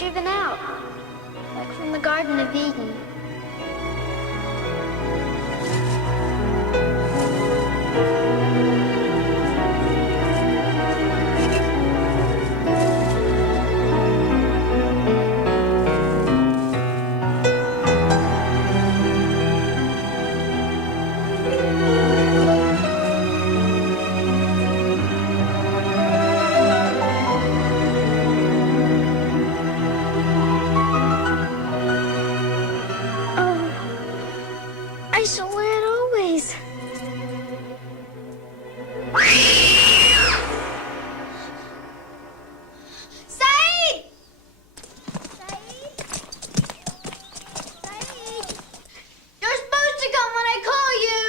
driven out, like from the Garden of Eden. I shall wear it always. Saeed! Saeed? Saeed? You're supposed to come when I call you.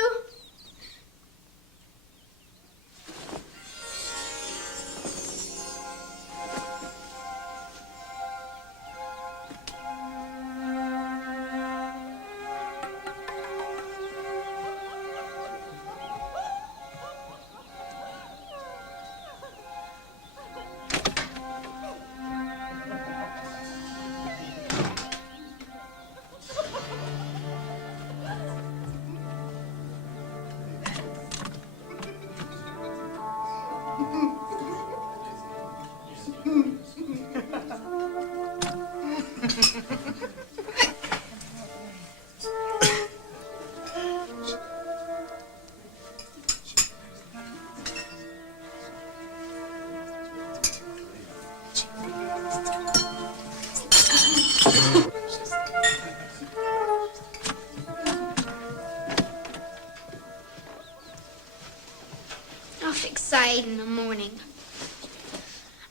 I'll fix Saeed in the morning.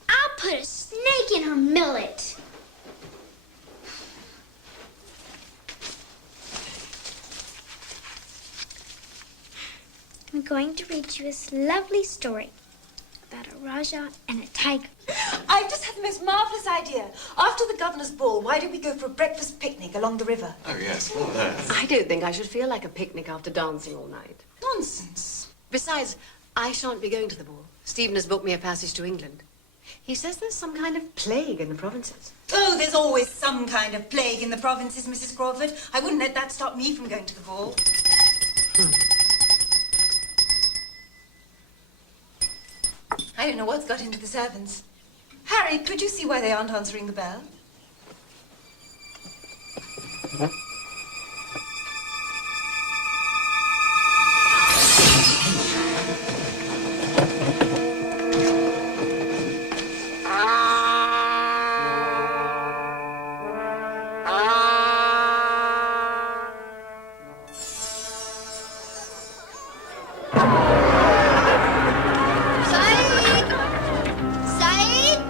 I'll put a snake in her millet. I'm going to read you this lovely story about a Raja and a tiger. I've just had the most marvellous idea. After the governor's ball, why don't we go for a breakfast picnic along the river? Oh, yes, what on earth? I don't think I should feel like a picnic after dancing all night. Nonsense. Besides, I shan't be going to the ball. Stephen has booked me a passage to England. He says there's some kind of plague in the provinces. Oh, there's always some kind of plague in the provinces, Mrs. Crawford. I wouldn't let that stop me from going to the ball. I don't know what's got into the servants. Harry, could you see why they aren't answering the bell? Saeed! Saeed!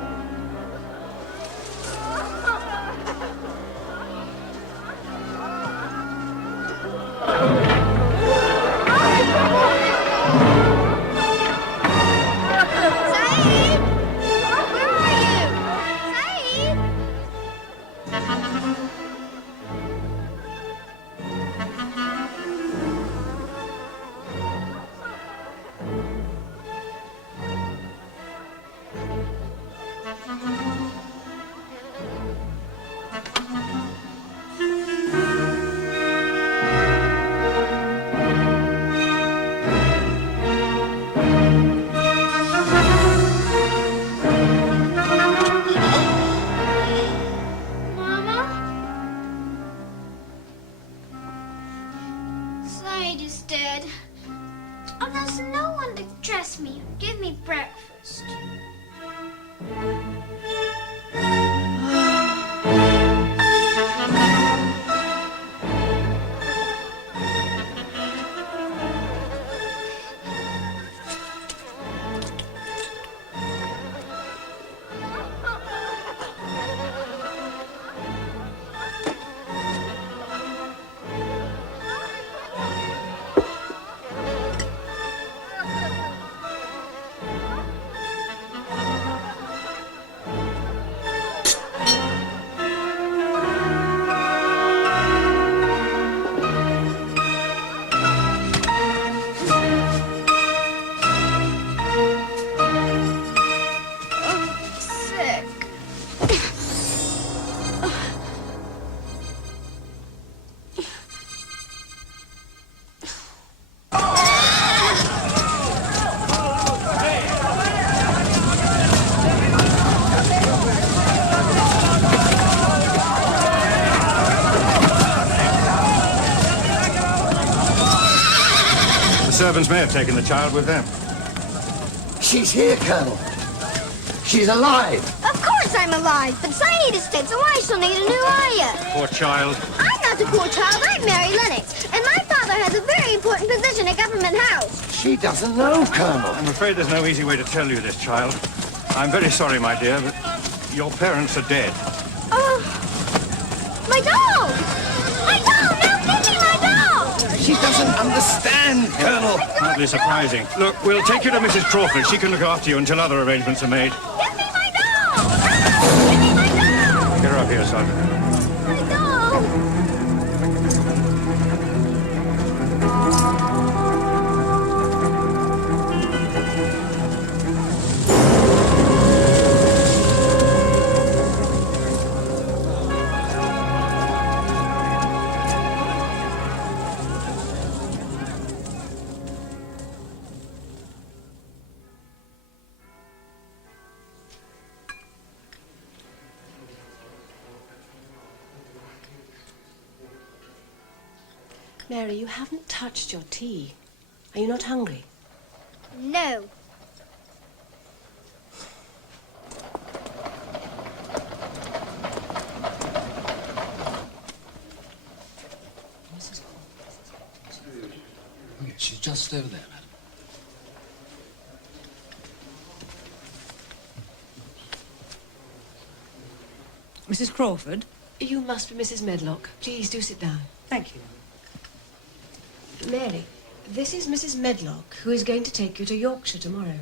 servants may have taken the child with them. She's here, Colonel. She's alive. Of course I'm alive, but I need a stick, so I shall need a new ayah. Poor child. I'm not a poor child, I'm Mary Lennox, and my father has a very important position at Government House. She doesn't know, Colonel. I'm afraid there's no easy way to tell you this, child. I'm very sorry, my dear, but your parents are dead. Oh, my doll! My doll! Now give me my doll! She doesn't understand, Colonel. Hardly surprising. Look, we'll take you to Mrs. Crawford. She can look after you until other arrangements are made. Give me my doll! Ah, give me my doll! Get her up here, Sergeant. My doll! Mary, you haven't touched your tea. Are you not hungry? No. Yes, she's just over there, madam. Mrs. Crawford? You must be Mrs. Medlock. Please do sit down. Thank you. Mary, this is Mrs. Medlock, who is going to take you to Yorkshire tomorrow.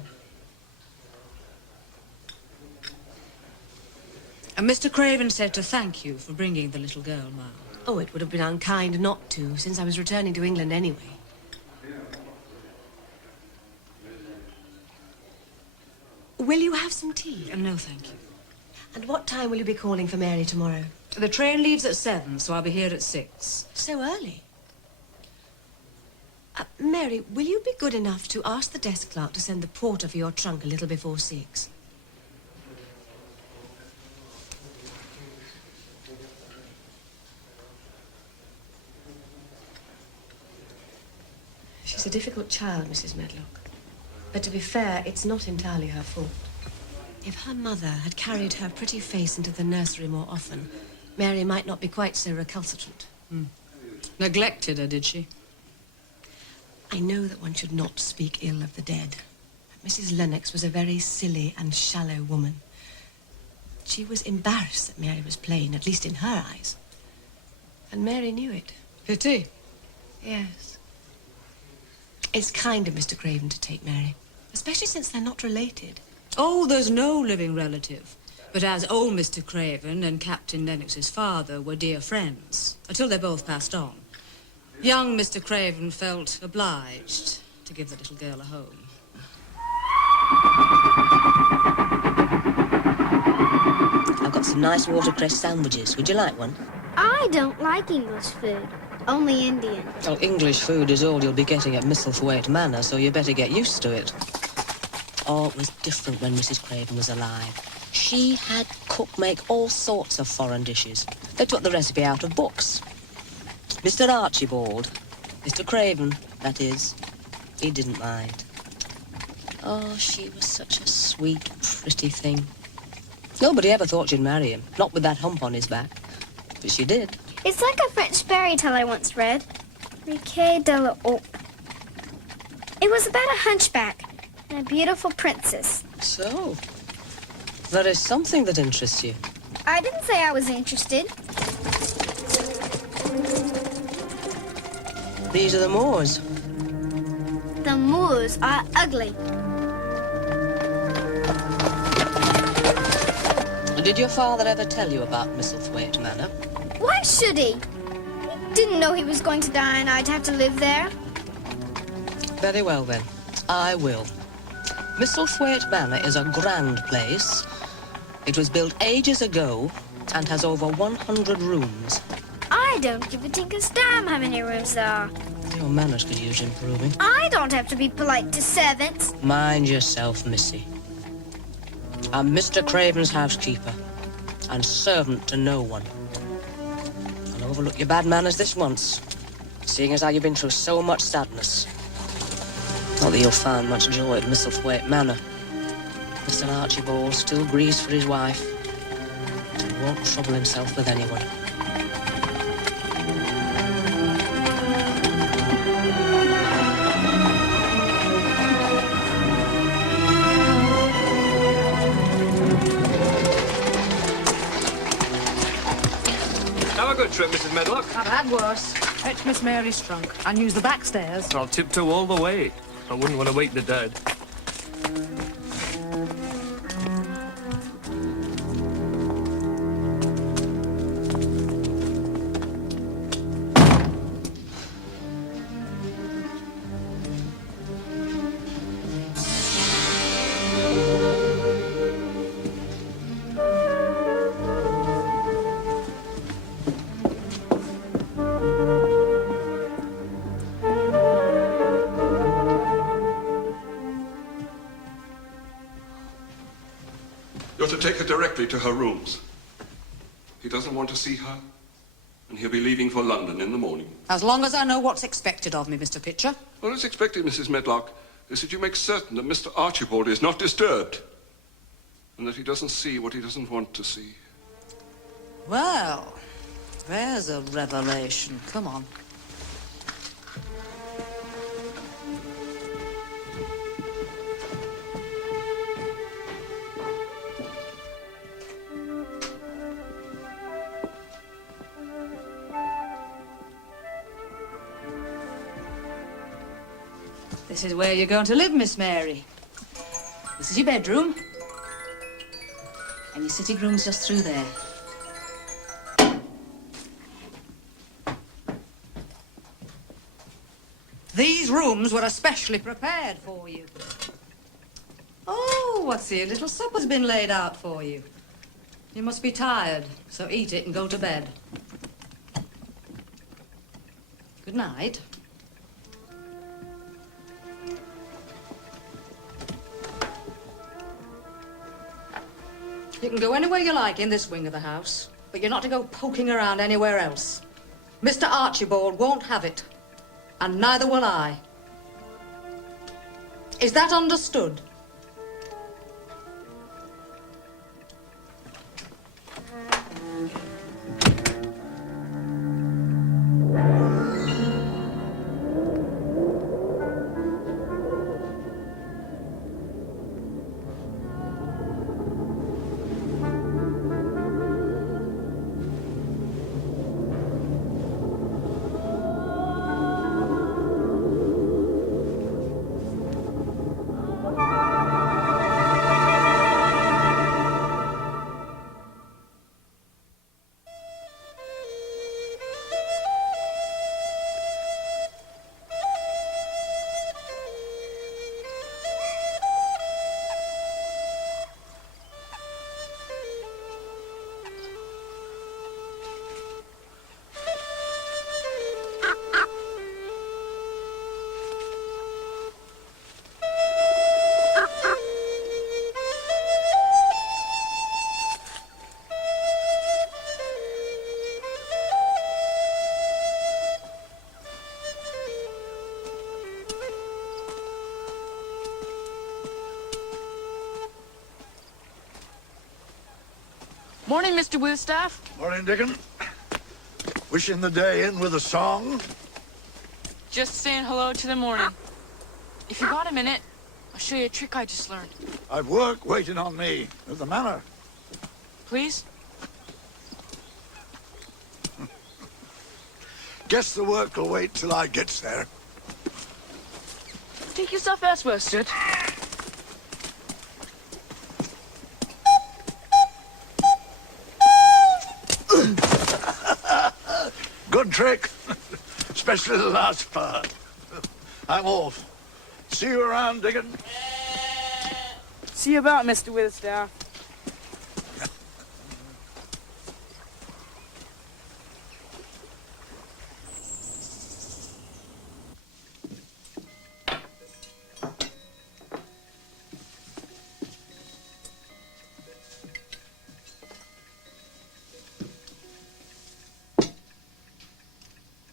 And Mr. Craven said to thank you for bringing the little girl, ma'am. Oh, it would have been unkind not to, since I was returning to England anyway. Will you have some tea? No, thank you. And what time will you be calling for Mary tomorrow? The train leaves at 7, so I'll be here at 6. So early. Mary, will you be good enough to ask the desk clerk to send the porter for your trunk a little before 6? She's a difficult child, Mrs. Medlock. But to be fair, it's not entirely her fault. If her mother had carried her pretty face into the nursery more often, Mary might not be quite so recalcitrant. Neglected her, did she? I know that one should not speak ill of the dead, but Mrs. Lennox was a very silly and shallow woman. She was embarrassed that Mary was plain, at least in her eyes. And Mary knew it. Pity. Yes. It's kind of Mr. Craven to take Mary, especially since they're not related. Oh, there's no living relative. But as old Mr. Craven and Captain Lennox's father were dear friends, until they both passed on, young Mr. Craven felt obliged to give the little girl a home. I've got some nice watercress sandwiches. Would you like one? I don't like English food, only Indian. Well, English food is all you'll be getting at Misselthwaite Manor, so you better get used to it. Oh, it was different when Mrs. Craven was alive. She had cook make all sorts of foreign dishes. They took the recipe out of books. Mr. Archibald, Mr. Craven, that is, he didn't mind. Oh, she was such a sweet, pretty thing. Nobody ever thought she'd marry him, not with that hump on his back. But she did. It's like a French fairy tale I once read. Riquet de la Haupe. It was about a hunchback and a beautiful princess. So, there is something that interests you. I didn't say I was interested. These are the Moors. The Moors are ugly. Did your father ever tell you about Misselthwaite Manor? Why should he? He didn't know he was going to die and I'd have to live there. Very well, then. I will. Misselthwaite Manor is a grand place. It was built ages ago and has over 100 rooms. I don't give a tinker's damn how many rooms there are. Your manners could use improving. I don't have to be polite to servants. Mind yourself, Missy. I'm Mr. Craven's housekeeper and servant to no one. I'll overlook your bad manners this once, seeing as how you've been through so much sadness. Not that you'll find much joy at Misselthwaite Manor. Mr. Archibald still grieves for his wife and won't trouble himself with anyone. Have a good trip, Mrs. Medlock. I've had worse. Fetch Miss Mary's trunk and use the back stairs. I'll tiptoe all the way. I wouldn't want to wake the dead. You're to take her directly to her rooms. He doesn't want to see her, and he'll be leaving for London in the morning. As long as I know what's expected of me, Mr. Pitcher. All that's expected, Mrs. Medlock, is that you make certain that Mr. Archibald is not disturbed, and that he doesn't see what he doesn't want to see. Well, there's a revelation. Come on. This is where you're going to live, Miss Mary. This is your bedroom. And your sitting room's just through there. These rooms were especially prepared for you. Oh, what's here? Little supper's been laid out for you. You must be tired, so eat it and go to bed. Good night. You can go anywhere you like in this wing of the house, but you're not to go poking around anywhere else. Mr. Archibald won't have it, and neither will I. Is that understood? Morning, Mr. Woostaff. Morning, Dickon. Wishing the day in with a song? Just saying hello to the morning. If you got a minute, I'll show you a trick I just learned. I've work waiting on me at the manor. Please? Guess the work will wait till I gets there. Take yourself elsewhere, Sir. Good trick. Especially the last part. I'm off. See you around, Dickon. See you about, Mr. Withstaff.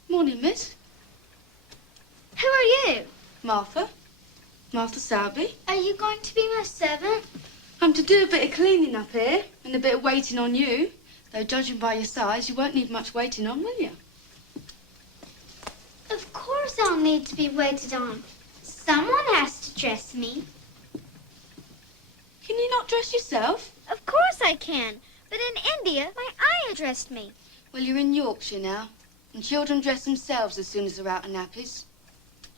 Morning, miss. Who are you? Martha? Martha Selby. Are you going to be my servant? I'm to do a bit of cleaning up here and a bit of waiting on you. Though, judging by your size, you won't need much waiting on, will you? Of course I'll need to be waited on. Someone has to dress me. Can you not dress yourself? Of course I can. But in India, my ayah dressed me. Well, you're in Yorkshire now, and children dress themselves as soon as they're out of nappies.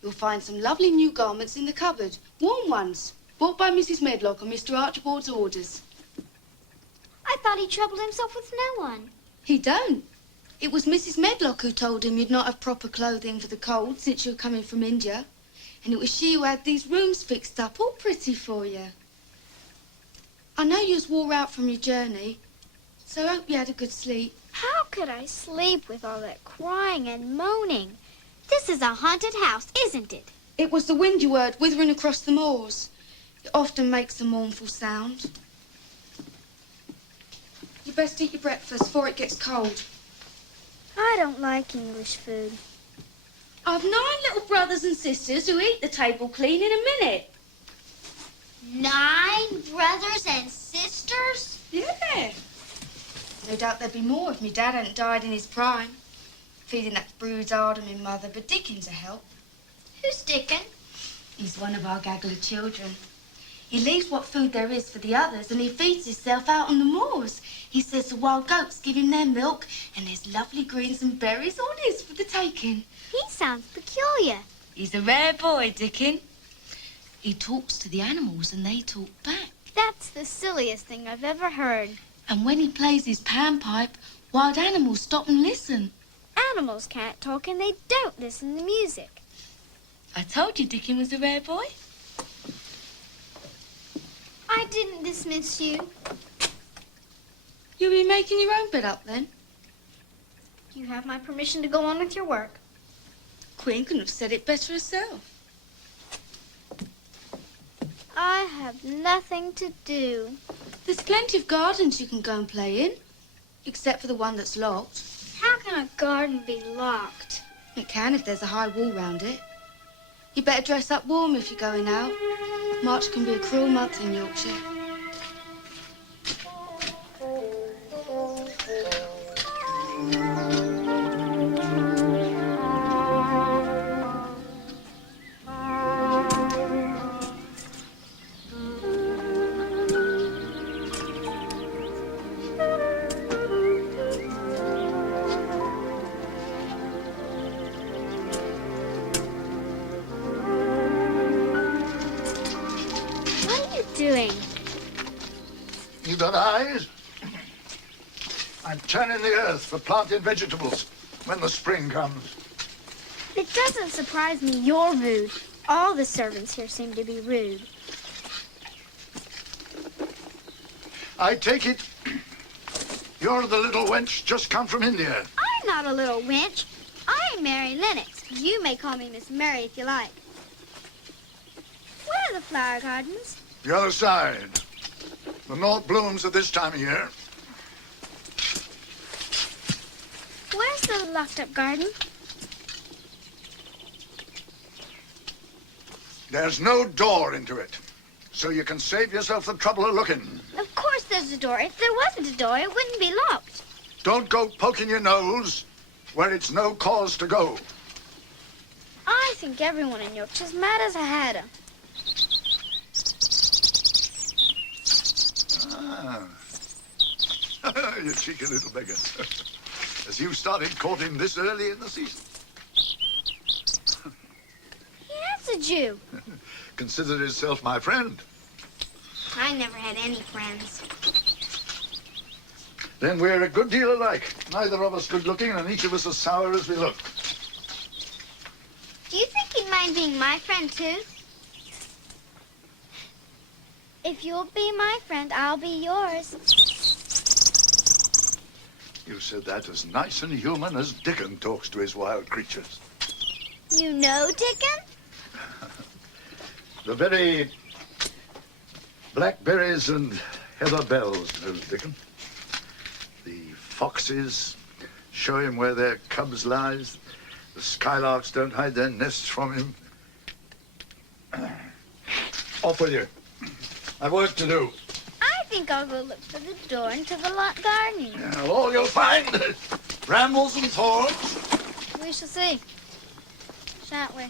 You'll find some lovely new garments in the cupboard. Warm ones, bought by Mrs. Medlock on Mr. Archibald's orders. I thought he troubled himself with no one. He don't. It was Mrs. Medlock who told him you'd not have proper clothing for the cold since you're coming from India. And it was she who had these rooms fixed up all pretty for you. I know you was wore out from your journey, so I hope you had a good sleep. How could I sleep with all that crying and moaning? This is a haunted house, isn't it? It was the wind you heard withering across the moors. It often makes a mournful sound. You best eat your breakfast before it gets cold. I don't like English food. I've 9 little brothers and sisters who eat the table clean in a minute. 9 brothers and sisters? Yeah. No doubt there'd be more if me dad hadn't died in his prime. Feeding that bruised heart of me mother, but Dickon's a help. Who's Dickon? He's one of our gaggle of children. He leaves what food there is for the others, and he feeds himself out on the moors. He says the wild goats give him their milk, and there's lovely greens and berries all his for the taking. He sounds peculiar. He's a rare boy, Dickon. He talks to the animals, and they talk back. That's the silliest thing I've ever heard. And when he plays his panpipe, wild animals stop and listen. Animals can't talk, and they don't listen to music. I told you Dickon was a rare boy. I didn't dismiss you. You'll be making your own bed up, then? You have my permission to go on with your work. Queen couldn't have said it better herself. I have nothing to do. There's plenty of gardens you can go and play in, except for the one that's locked. How can a garden be locked? It can if there's a high wall round it. You better dress up warm if you're going out. March can be a cruel month in Yorkshire. Doing? You got eyes? I'm turning the earth for planting vegetables when the spring comes. It doesn't surprise me you're rude. All the servants here seem to be rude. I take it you're the little wench just come from India. I'm not a little wench. I'm Mary Lennox. You may call me Miss Mary if you like. Where are the flower gardens? The other side. The north blooms at this time of year. Where's the locked-up garden? There's no door into it, so you can save yourself the trouble of looking. Of course there's a door. If there wasn't a door, it wouldn't be locked. Don't go poking your nose where it's no cause to go. I think everyone in Yorkshire's mad as a hatter. You cheeky little beggar. As you started courting this early in the season. He answered you. Considered himself my friend. I never had any friends. Then we're a good deal alike. Neither of us good looking and each of us as sour as we look. Do you think he'd mind being my friend, too? If you'll be my friend, I'll be yours. You said that as nice and human as Dickon talks to his wild creatures. You know Dickon? The very blackberries and heather bells knows Dickon. The foxes show him where their cubs lies. The skylarks don't hide their nests from him. Off with you. I've work to do. I think I'll go look for the door into the locked garden. Well, all you'll find is brambles and thorns. We shall see, shan't we?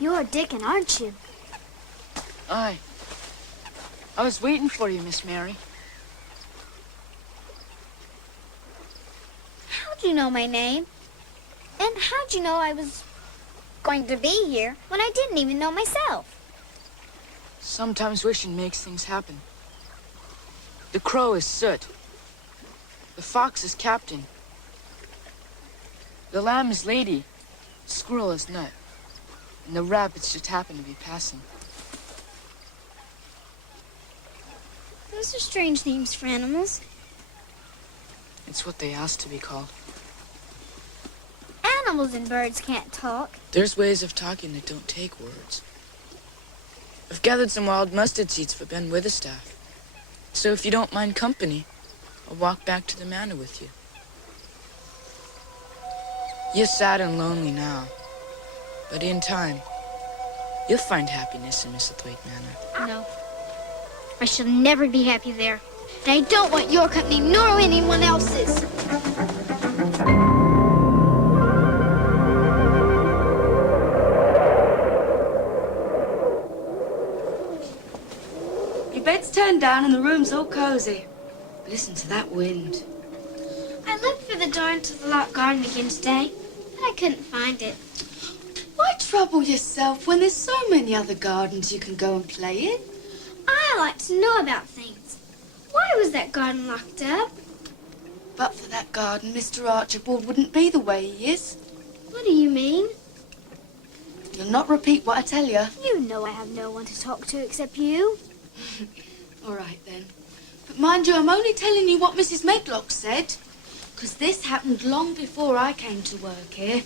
You're Dickon, aren't you? Aye. I was waiting for you, Miss Mary. How'd you know my name? And how'd you know I was going to be here when I didn't even know myself? Sometimes wishing makes things happen. The crow is Soot. The fox is Captain. The lamb is Lady. The squirrel is Nut. And the rabbits just happen to be passing. Those are strange names for animals. It's what they asked to be called. Animals and birds can't talk. There's ways of talking that don't take words. I've gathered some wild mustard seeds for Ben Witherstaff. So if you don't mind company, I'll walk back to the manor with you. You're sad and lonely now, but in time, you'll find happiness in Misselthwaite Manor. No. I shall never be happy there. And I don't want your company nor anyone else's. Your bed's turned down and the room's all cozy. Listen to that wind. I looked for the door into the locked garden again today, but I couldn't find it. Why trouble yourself when there's so many other gardens you can go and play in? I like to know about things. Why was that garden locked up? But for that garden, Mr. Archibald wouldn't be the way he is. What do you mean? You'll not repeat what I tell you. You know I have no one to talk to except you. All right, then. But mind you, I'm only telling you what Mrs. Medlock said, because this happened long before I came to work here.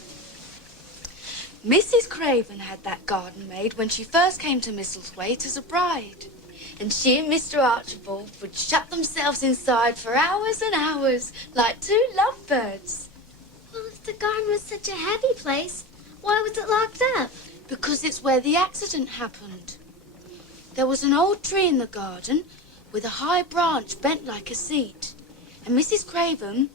Mrs. Craven had that garden made when she first came to Misselthwaite as a bride. And she and Mr. Archibald would shut themselves inside for hours and hours, like two lovebirds. Well, if the garden was such a happy place, why was it locked up? Because it's where the accident happened. There was an old tree in the garden with a high branch bent like a seat. And Mrs. Craven,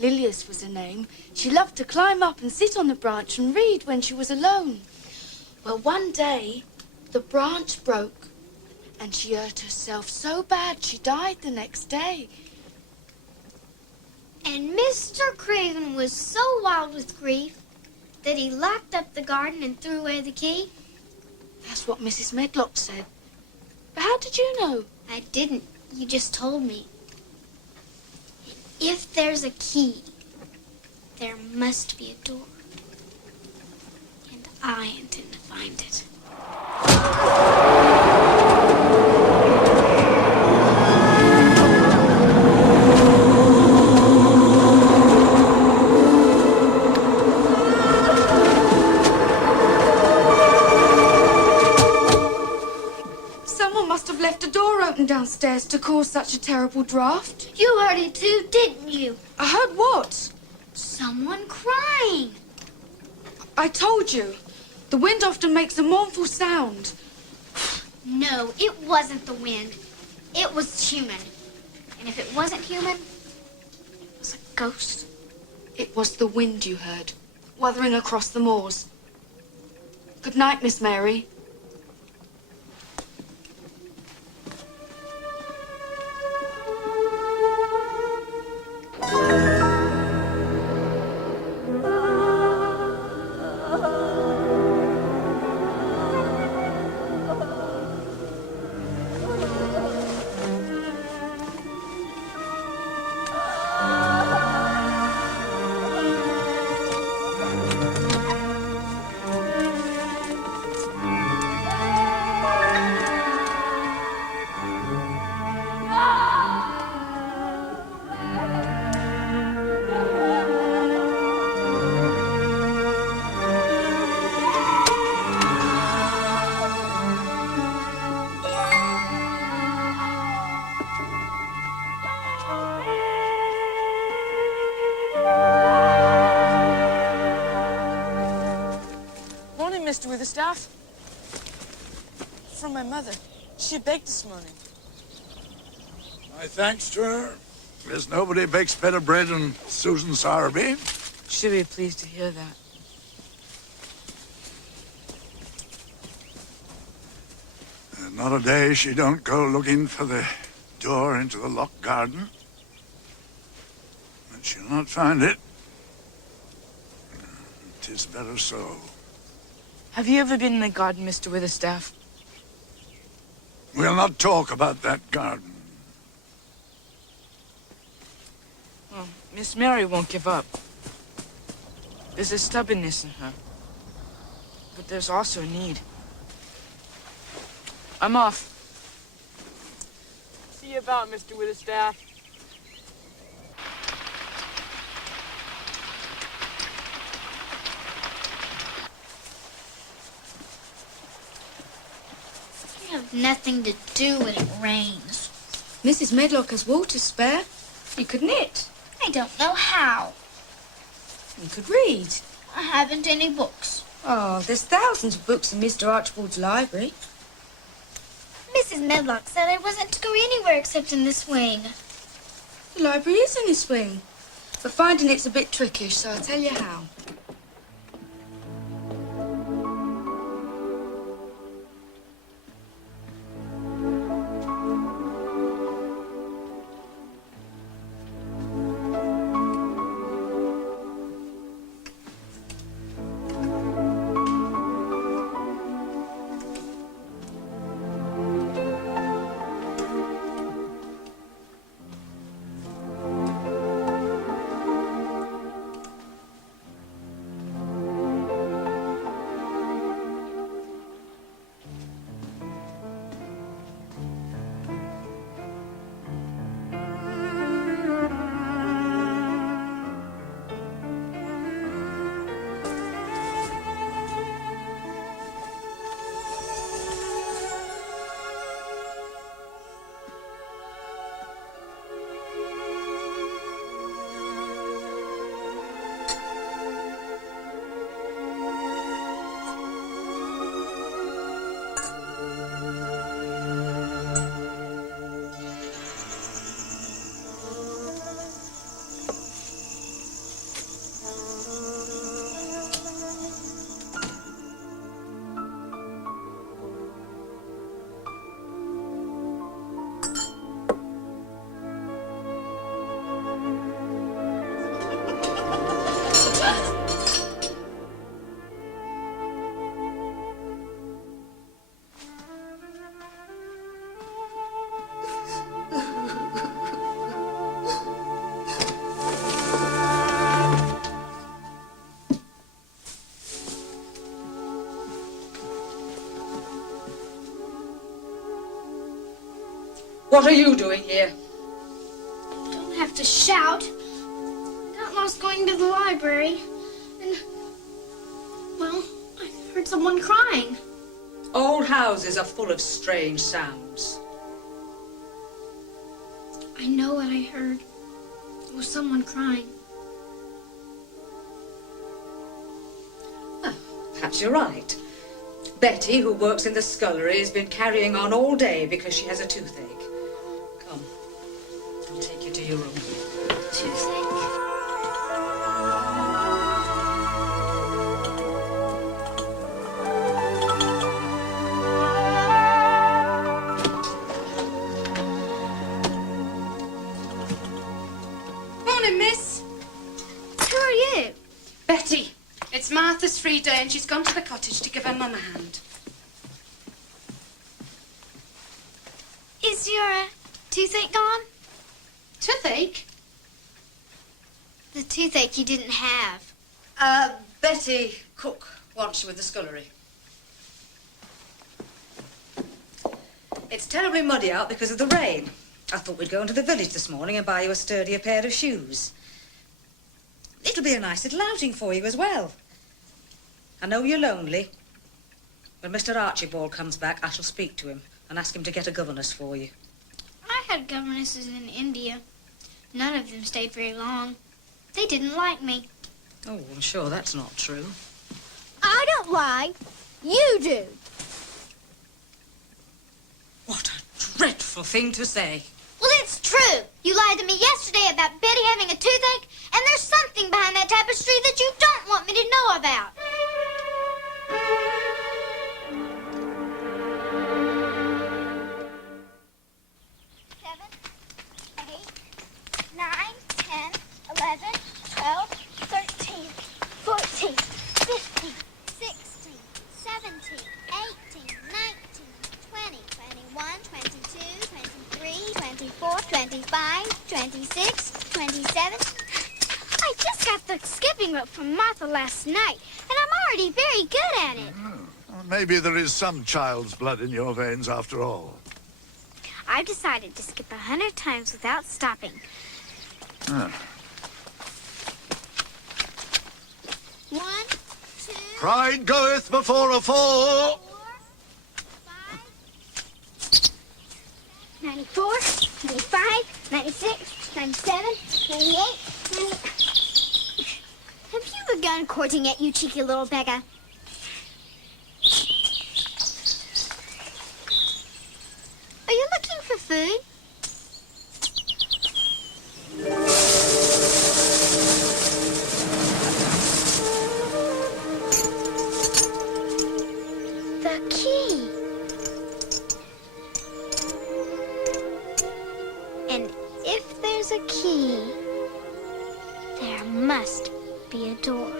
Lilias was her name, she loved to climb up and sit on the branch and read when she was alone. Well, one day, the branch broke and she hurt herself so bad she died the next day. And Mr. Craven was so wild with grief that he locked up the garden and threw away the key? That's what Mrs. Medlock said. But how did you know? I didn't. You just told me. If there's a key, there must be a door. And I intend to find it. Someone must have left a door open downstairs to cause such a terrible draught. You heard it too, didn't you? I heard what? Someone crying. I told you. The wind often makes a mournful sound. No, it wasn't the wind. It was human. And if it wasn't human, it was a ghost. It was the wind you heard, wuthering across the moors. Good night, Miss Mary. Mr. Witherstaff. From my mother. She baked this morning. My thanks to her. There's nobody bakes better bread than Susan Sowerby. She'll be pleased to hear that. Not a day she don't go looking for the door into the locked garden. But she'll not find it. 'Tis better so. Have you ever been in the garden, Mr. Witherstaff? We'll not talk about that garden. Well, Miss Mary won't give up. There's a stubbornness in her. But there's also a need. I'm off. See you about, Mr. Witherstaff. You have nothing to do when it rains. Mrs. Medlock has water spare. You could knit. I don't know how. You could read. I haven't any books. Oh, there's thousands of books in Mr. Archibald's library. Mrs. Medlock said I wasn't to go anywhere except in this wing. The library is in this wing. But finding it's a bit trickish, so I'll tell you how. What are you doing here? Don't have to shout. Got lost going to the library. And, well, I heard someone crying. Old houses are full of strange sounds. I know what I heard. It was someone crying. Perhaps you're right. Betty, who works in the scullery, has been carrying on all day because she has a toothache. Come, I'll take you to your room. Toothache? Morning, miss. Who are you? Betty. It's Martha's free day and she's gone to the cottage to give her mum a hand. Is your toothache gone? Toothache? The toothache you didn't have. Betty, cook, wants you with the scullery. It's terribly muddy out because of the rain. I thought we'd go into the village this morning and buy you a sturdier pair of shoes. It'll be a nice little outing for you as well. I know you're lonely. When Mr. Archibald comes back, I shall speak to him and ask him to get a governess for you. I had governesses in India. None of them stayed very long. They didn't like me. Oh, I'm sure that's not true. I don't lie. You do. What a dreadful thing to say. Well, it's true. You lied to me yesterday about Betty having a toothache, and there's something behind that tapestry that you don't want me to know about. From Martha last night, and I'm already very good at it. Well, maybe there is some child's blood in your veins after all. I've decided to skip 100 times without stopping. Ah. 1, 2... Pride goeth before a fall. 94, 95, 96, 97, 98, 98... Have you begun courting yet, you cheeky little beggar? Are you looking for food? The key. And if there's a key, there must be a door.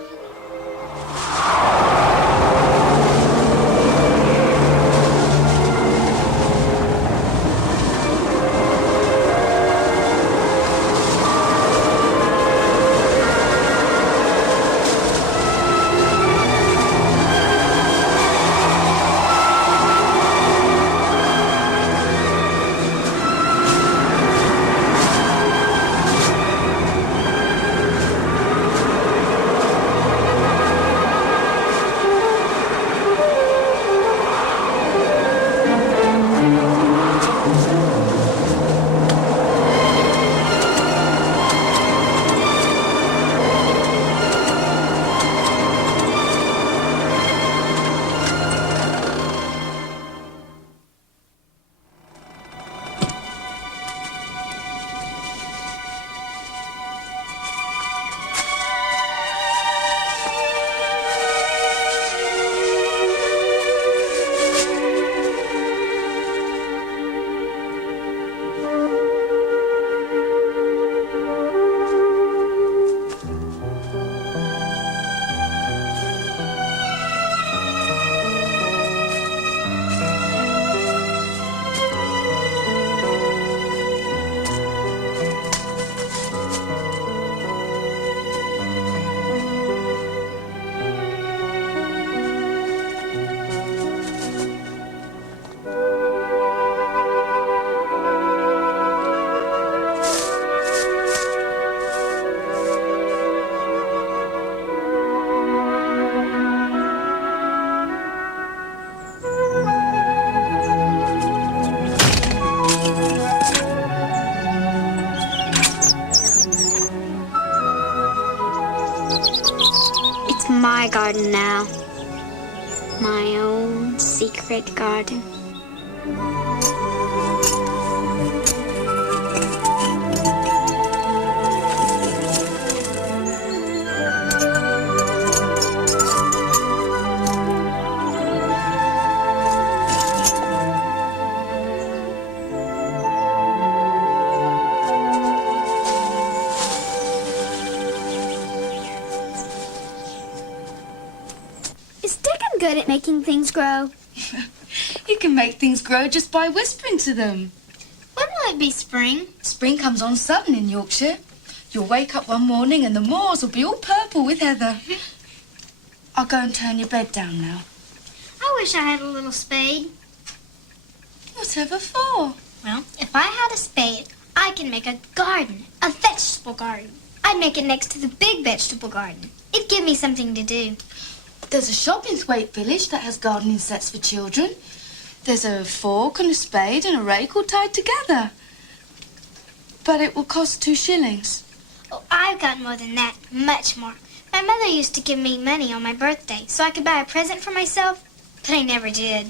My garden now. My own secret garden. Is Dickon good at making things grow? You can make things grow just by whispering to them. When will it be spring? Spring comes on sudden in Yorkshire. You'll wake up one morning and the moors will be all purple with heather. I'll go and turn your bed down now. I wish I had a little spade. Whatever for? Well, if I had a spade, I can make a garden, a vegetable garden. I'd make it next to the big vegetable garden. It'd give me something to do. There's a shop in Thwaite Village that has gardening sets for children. There's a fork and a spade and a rake all tied together. But it will cost 2 shillings. Oh, I've got more than that, much more. My mother used to give me money on my birthday so I could buy a present for myself, but I never did.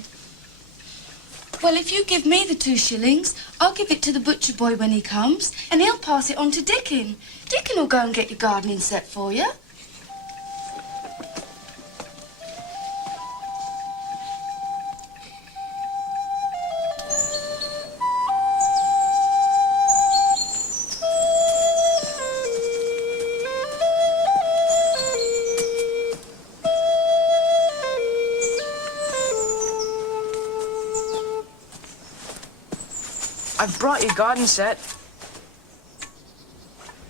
Well, if you give me the 2 shillings, I'll give it to the butcher boy when he comes, and he'll pass it on to Dickon. Dickon will go and get your gardening set for you. I've brought your garden set.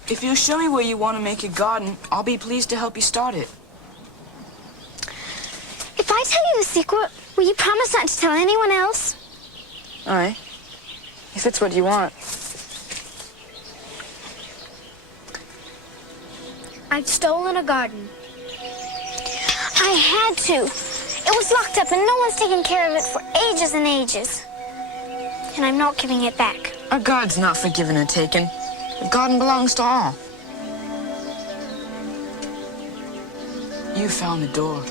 If you'll show me where you want to make your garden, I'll be pleased to help you start it. If I tell you the secret, will you promise not to tell anyone else? All right. If it's what you want. I've stolen a garden. I had to. It was locked up and no one's taken care of it for ages and ages. And I'm not giving it back. A garden's not for giving or taking. The garden belongs to all. You found the door.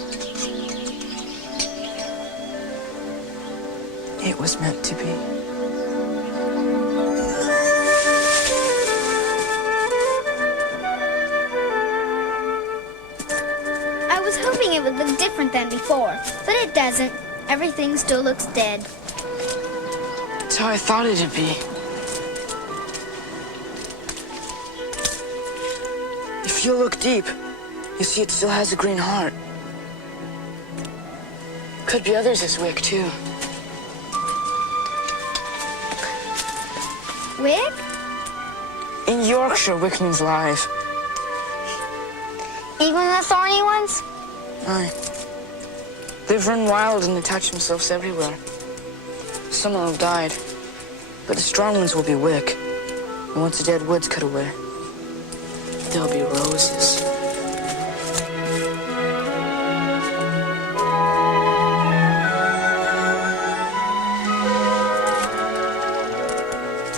It was meant to be. I was hoping it would look different than before, but it doesn't. Everything still looks dead. That's how I thought it'd be. If you look deep, you see it still has a green heart. Could be others this wick, too. Wick? In Yorkshire, wick means live. Even the thorny ones? Aye. They've run wild and attach themselves everywhere. Some will have died, but the strong ones will be wick. And once the dead wood's cut away, there'll be roses.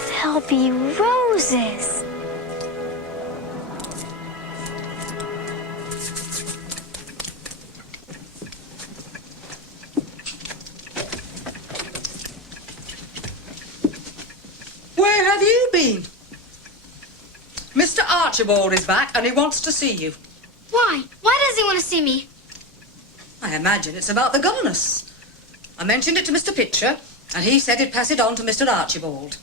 There'll be roses. Where have you been? Mr. Archibald is back and he wants to see you. Why? Why does he want to see me? I imagine it's about the governess. I mentioned it to Mr. Pitcher and he said he'd pass it on to Mr. Archibald.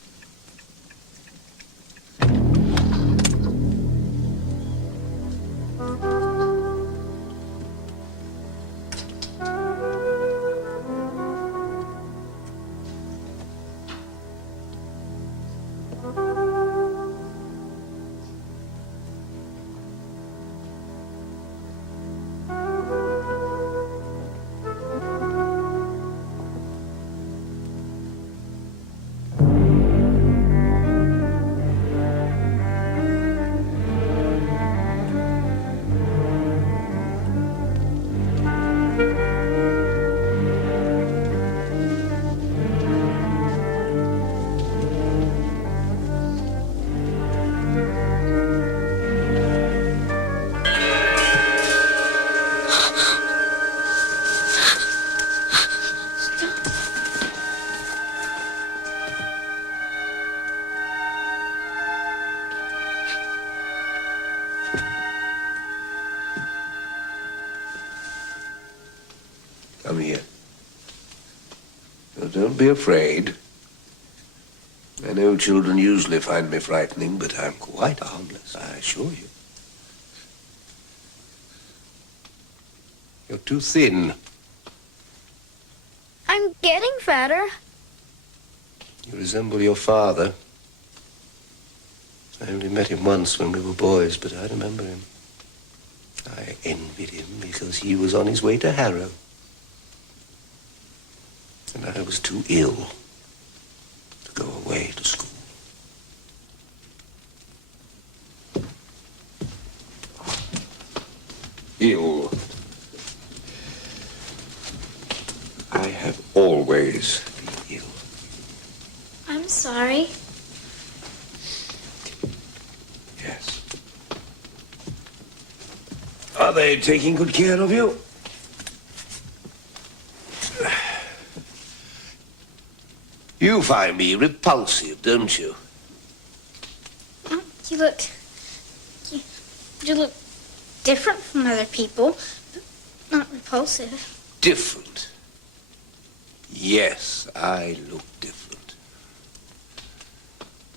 here. Now, don't be afraid. I know children usually find me frightening, but I'm quite harmless, I assure you. You're too thin. I'm getting fatter. You resemble your father. I only met him once when we were boys, but I remember him. I envied him because he was on his way to Harrow. And I was too ill to go away to school. Ill. I have always been ill. I'm sorry. Yes. Are they taking good care of you? You find me repulsive, don't you? You look... You look different from other people, but not repulsive. Different? Yes, I look different.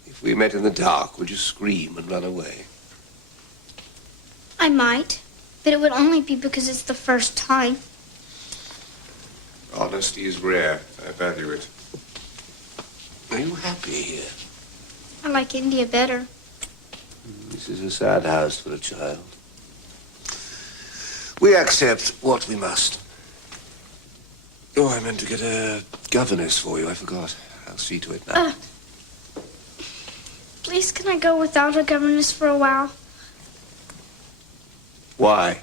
If we met in the dark, would you scream and run away? I might, but it would only be because it's the first time. Honesty is rare. I value it. Are you happy here? I like India better. This is a sad house for a child. We accept what we must. Oh, I meant to get a governess for you. I forgot. I'll see to it now. Please, can I go without a governess for a while? Why?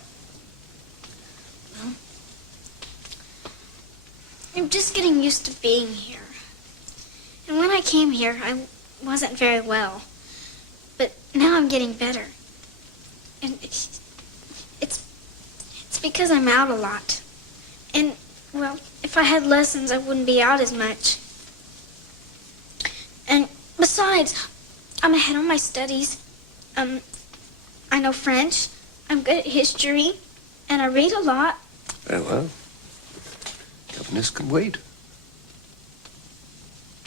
Well, I'm just getting used to being here. And when I came here, I wasn't very well. But now I'm getting better. And it's because I'm out a lot. And, well, if I had lessons, I wouldn't be out as much. And besides, I'm ahead on my studies. I know French. I'm good at history. And I read a lot. Very well. Governess can wait.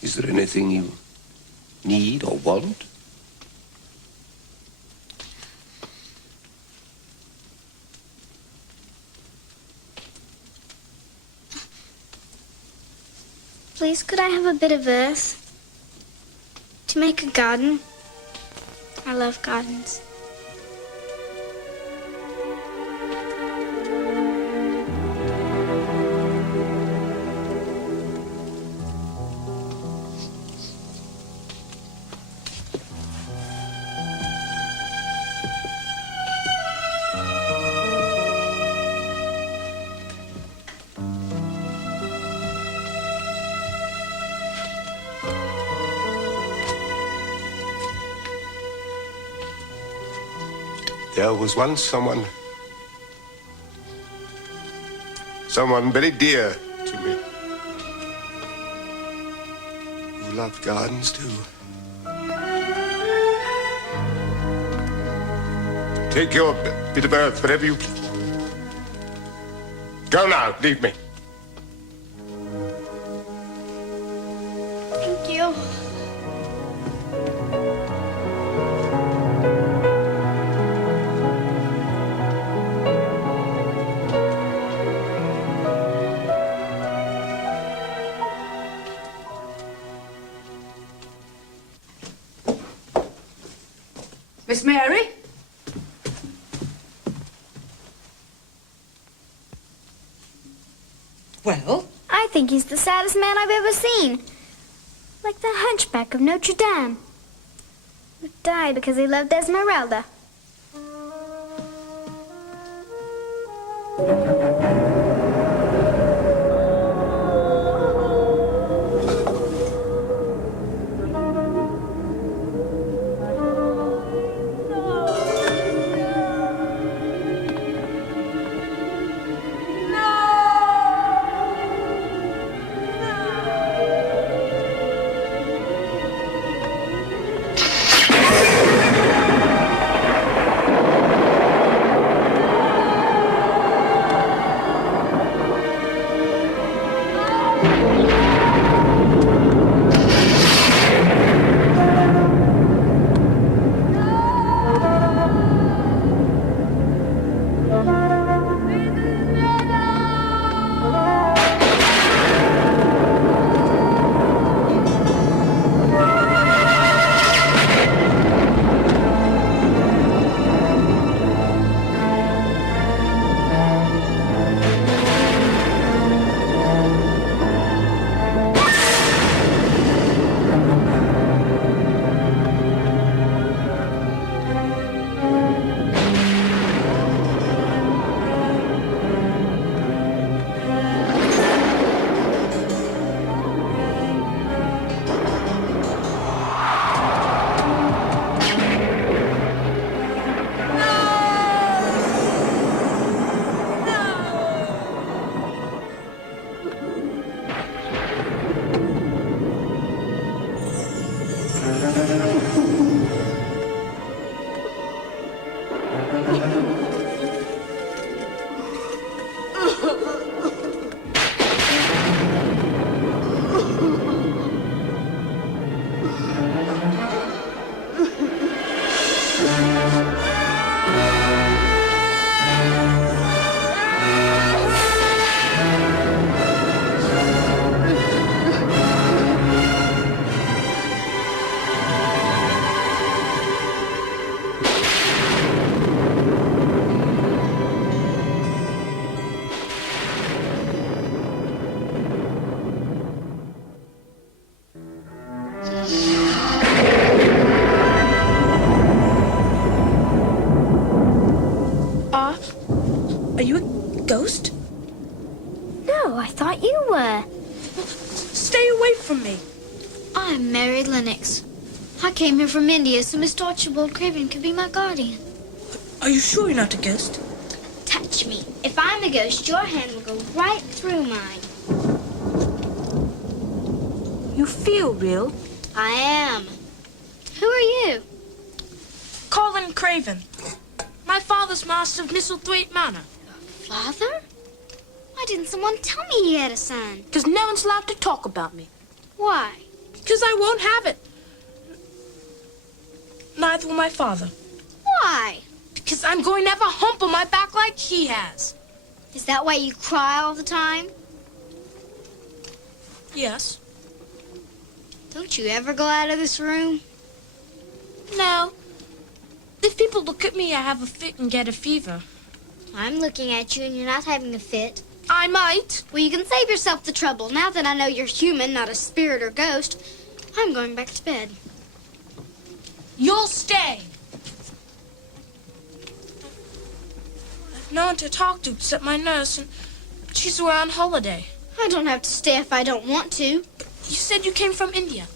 Is there anything you need or want? Please, could I have a bit of earth to make a garden? I love gardens. There was once someone very dear to me, who loved gardens too. Take your bit of earth wherever you please. Go now, leave me. Thank you. Miss Mary? Well? I think he's the saddest man I've ever seen. Like the hunchback of Notre Dame, who died because he loved Esmeralda. thought you were. Stay away from me. I'm Mary Lennox. I came here from India so Mr. Archibald Craven could be my guardian. Are you sure you're not a ghost? Touch me. If I'm a ghost, your hand will go right through mine. You feel real. I am. Who are you? Colin Craven. My father's master of Misselthwaite Manor. Father? Why didn't someone tell me he had a son? Because no one's allowed to talk about me. Why? Because I won't have it. Neither will my father. Why? Because I'm going to have a hump on my back like he has. Is that why you cry all the time? Yes. Don't you ever go out of this room? No. If people look at me, I have a fit and get a fever. I'm looking at you and you're not having a fit. I might. Well, you can save yourself the trouble. Now that I know you're human, not a spirit or ghost, I'm going back to bed. You'll stay. I've no one to talk to except my nurse, and she's away on holiday. I don't have to stay if I don't want to. But you said you came from India.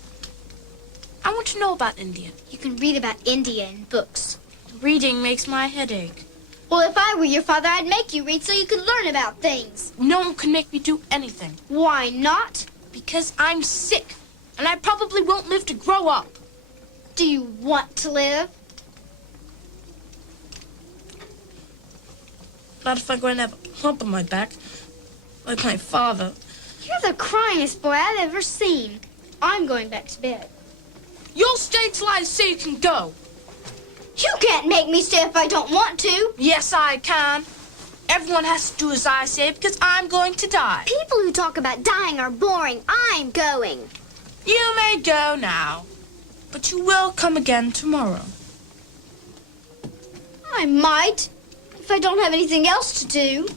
I want to know about India. You can read about India in books. Reading makes my head ache. Well, if I were your father, I'd make you read so you could learn about things. No one can make me do anything. Why not? Because I'm sick, and I probably won't live to grow up. Do you want to live? Not if I'm going to have a hump on my back, like my father. You're the cryingest boy I've ever seen. I'm going back to bed. You'll stay till I say you can go. You can't make me stay if I don't want to. Yes, I can. Everyone has to do as I say because I'm going to die. People who talk about dying are boring. I'm going. You may go now, but you will come again tomorrow. I might, if I don't have anything else to do.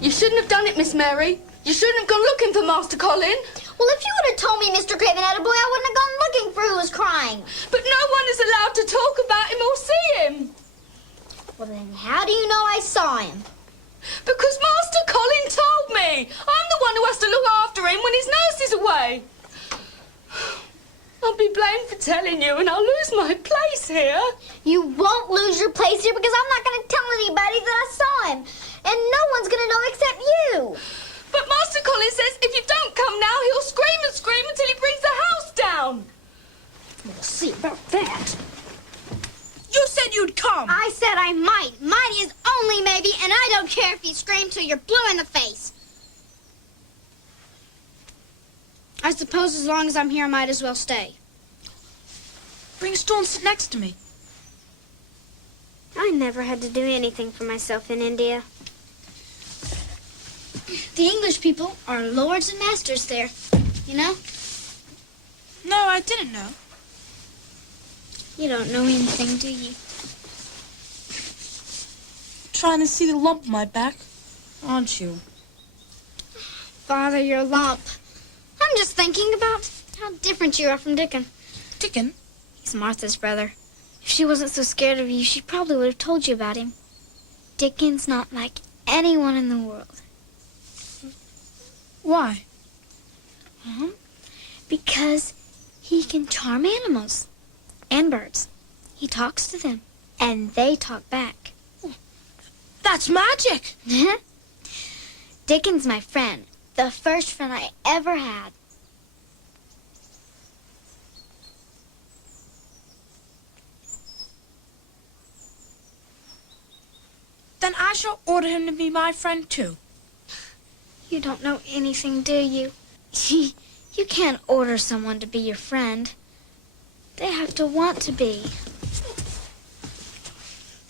You shouldn't have done it, Miss Mary. You shouldn't have gone looking for Master Colin. Well, if you would have told me Mr. Craven had a boy, I wouldn't have gone looking for who was crying. But no one is allowed to talk about him or see him. Well, then how do you know I saw him? Because Master Colin told me. I'm the one who has to look after him when his nurse is away. I'll be blamed for telling you and I'll lose my place here. You won't lose your place here because I'm not going to tell anybody that I saw him. And no one's going to know except you. But Master Colin says if you don't come now, he'll scream and scream until he brings the house down. We'll see about that. You said you'd come. I said I might. Might is only maybe, and I don't care if you scream till you're blue in the face. I suppose as long as I'm here, I might as well stay. Bring a stool and sit next to me. I never had to do anything for myself in India. The English people are lords and masters there, you know? No, I didn't know. You don't know anything, do you? Trying to see the lump on my back, aren't you? Father, your lump. I'm just thinking about how different you are from Dickon. Dickon? He's Martha's brother. If she wasn't so scared of you, she probably would have told you about him. Dickon's not like anyone in the world. Why? Because he can charm animals and birds. He talks to them, and they talk back. That's magic. Dickon's my friend, the first friend I ever had. Then I shall order him to be my friend, too. You don't know anything, do you? You can't order someone to be your friend. They have to want to be.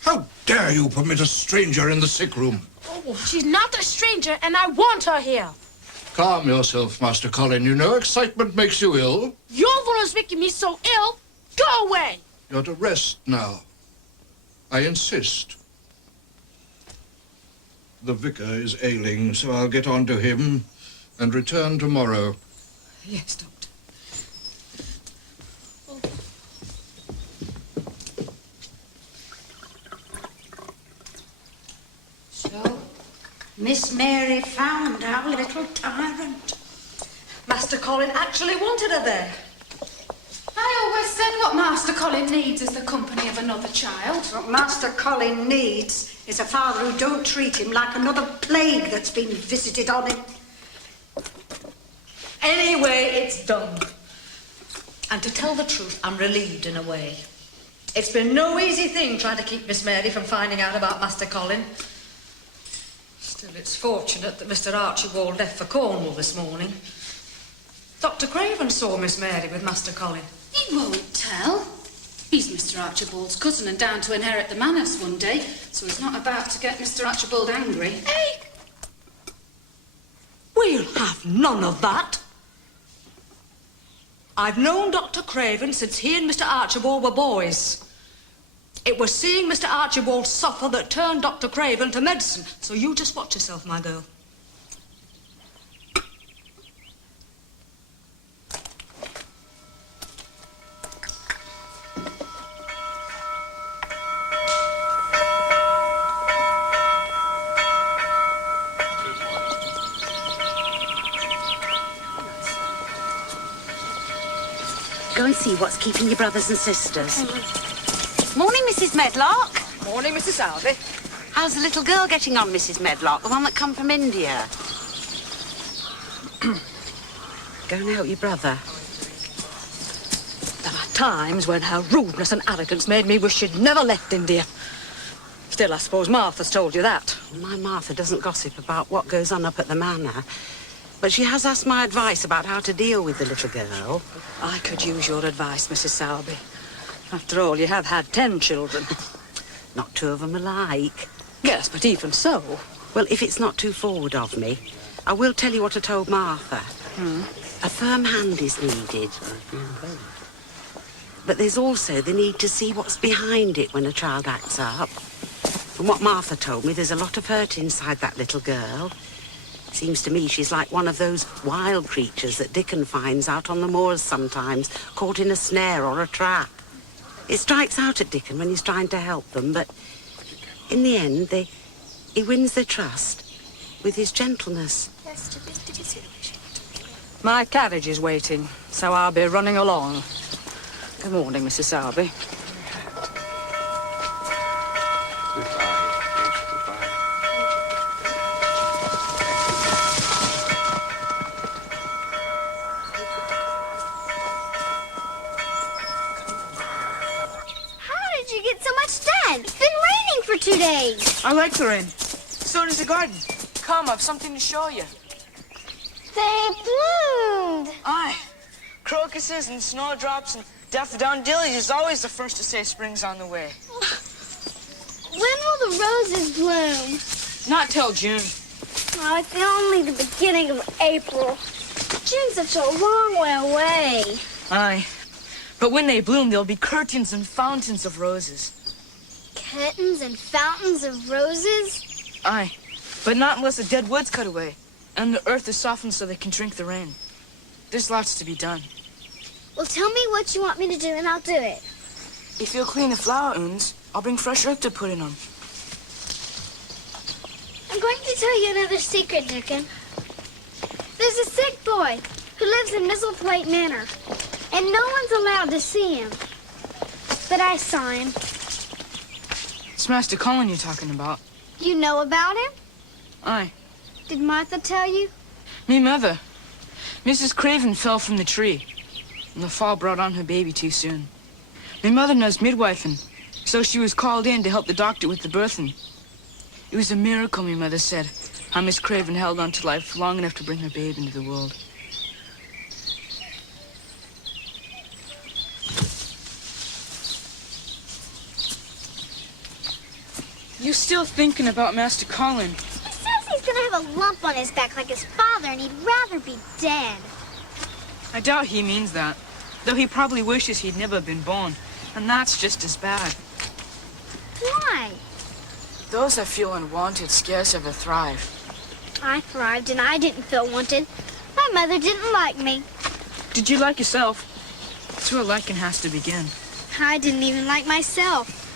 How dare you permit a stranger in the sick room? Oh, She's not a stranger, and I want her here. Calm yourself, Master Colin. You know excitement makes you ill. You're the one who's making me so ill. Go away. You're to rest now. I insist. The vicar is ailing, so I'll get on to him and return tomorrow. Yes, Doctor. So, Miss Mary found our little tyrant. Master Colin actually wanted her there. I always said what Master Colin needs is the company of another child. What Master Colin needs is a father who don't treat him like another plague that's been visited on him. Anyway, it's done. And to tell the truth, I'm relieved in a way. It's been no easy thing trying to keep Miss Mary from finding out about Master Colin. Still, it's fortunate that Mr. Archibald left for Cornwall this morning. Dr. Craven saw Miss Mary with Master Colin. He won't tell. He's Mr. Archibald's cousin and down to inherit the manors one day, so he's not about to get Mr. Archibald angry. Hey! We'll have none of that. I've known Dr. Craven since he and Mr. Archibald were boys. It was seeing Mr. Archibald suffer that turned Dr. Craven to medicine, so you just watch yourself, my girl. Go and see what's keeping your brothers and sisters. Morning, Mrs. Medlock. Morning, Mrs. Sowerby. How's the little girl getting on, Mrs. Medlock? The one that come from India? Go and help your brother. There are times when her rudeness and arrogance made me wish she'd never left India. Still, I suppose Martha's told you that. My Martha doesn't gossip about what goes on up at the manor, but she has asked my advice about how to deal with the little girl. I could use your advice, Mrs. Sowerby. After all, you have had 10 children. Not 2 of them alike. Yes, but even so. Well, if it's not too forward of me, I will tell you what I told Martha. A firm hand is needed. But there's also the need to see what's behind it when a child acts up. From what Martha told me, there's a lot of hurt inside that little girl. Seems to me she's like one of those wild creatures that Dickon finds out on the moors sometimes, caught in a snare or a trap. It strikes out at Dickon when he's trying to help them, but in the end, he wins their trust with his gentleness. My carriage is waiting, so I'll be running along. Good morning, Mrs. Sowerby. It's been raining for 2 days. I like the rain. So does the garden. Come, I've something to show you. They bloomed. Aye. Crocuses and snowdrops and daffodillies is always the first to say spring's on the way. When will the roses bloom? Not till June. Oh, it's only the beginning of April. June's such a long way away. Aye. But when they bloom, there'll be curtains and fountains of roses. Curtains and fountains of roses? Aye. But not unless the dead wood's cut away and the earth is softened so they can drink the rain. There's lots to be done. Well, tell me what you want me to do and I'll do it. If you'll clean the flower urns, I'll bring fresh earth to put in them. I'm going to tell you another secret, Dickon. There's a sick boy who lives in Misselthwaite Manor, and no one's allowed to see him. But I saw him. It's Master Colin you're talking about. You know about him? Aye. Did Martha tell you? Me mother. Mrs. Craven fell from the tree, and the fall brought on her baby too soon. Me mother knows midwifing, so she was called in to help the doctor with the birthing. It was a miracle, me mother said, how Miss Craven held on to life long enough to bring her babe into the world. You still thinking about Master Colin? I have a lump on his back like his father, and he'd rather be dead. I doubt he means that, though he probably wishes he'd never been born, and that's just as bad. Why? Those that feel unwanted scarce ever thrive. I thrived, and I didn't feel wanted. My mother didn't like me. Did you like yourself? That's where liking has to begin. I didn't even like myself.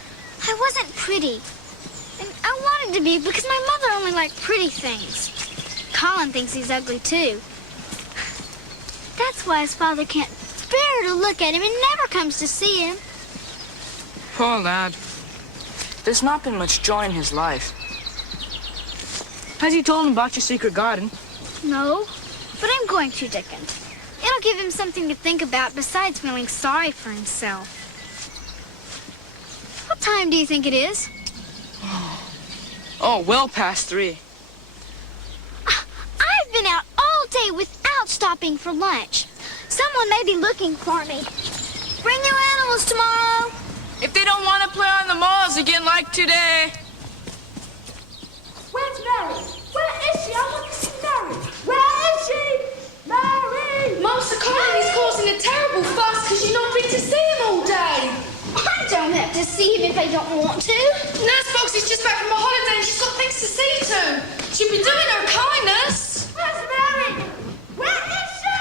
I wasn't pretty. And I wanted to be because my mother only liked pretty things. Colin thinks he's ugly, too. That's why his father can't bear to look at him and never comes to see him. Poor lad. There's not been much joy in his life. Has he told him about your secret garden? No, but I'm going to, Dickens. It'll give him something to think about besides feeling sorry for himself. What time do you think it is? Oh, well past 3. I've been out all day without stopping for lunch. Someone may be looking for me. Bring your animals tomorrow. If they don't want to play on the malls again like today. Where's Mary? Where is she? I want to see Mary. Where is she? Mary! Master Colin is causing a terrible fuss because you've not been to see him all day. I don't have to see him if I don't want to. Nurse Foxy's just back from a holiday and she's got things to see to. She'll be doing her a kindness. Where's Mary? Where is she?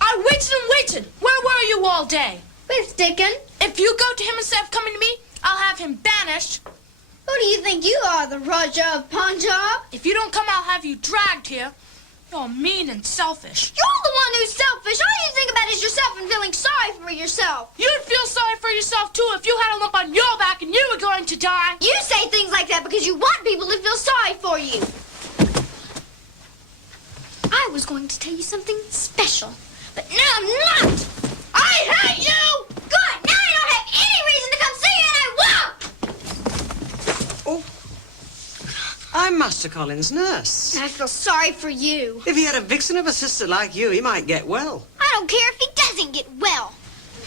I waited and waited. Where were you all day? With Dickon. If you go to him instead of coming to me, I'll have him banished. Who do you think you are, the Raja of Punjab? If you don't come, I'll have you dragged here. You're mean and selfish. You're the one who's selfish. All you think about is yourself and feeling sorry for yourself. You'd feel sorry for yourself, too, if you had a lump on your back and you were going to die. You say things like that because you want people to feel sorry for you. I was going to tell you something special, but now I'm not. I hate you! Good! Now I don't have any reason to come see you, and I won't! Oh. I'm Master Colin's nurse. I feel sorry for you. If he had a vixen of a sister like you, he might get well. I don't care if he doesn't get well.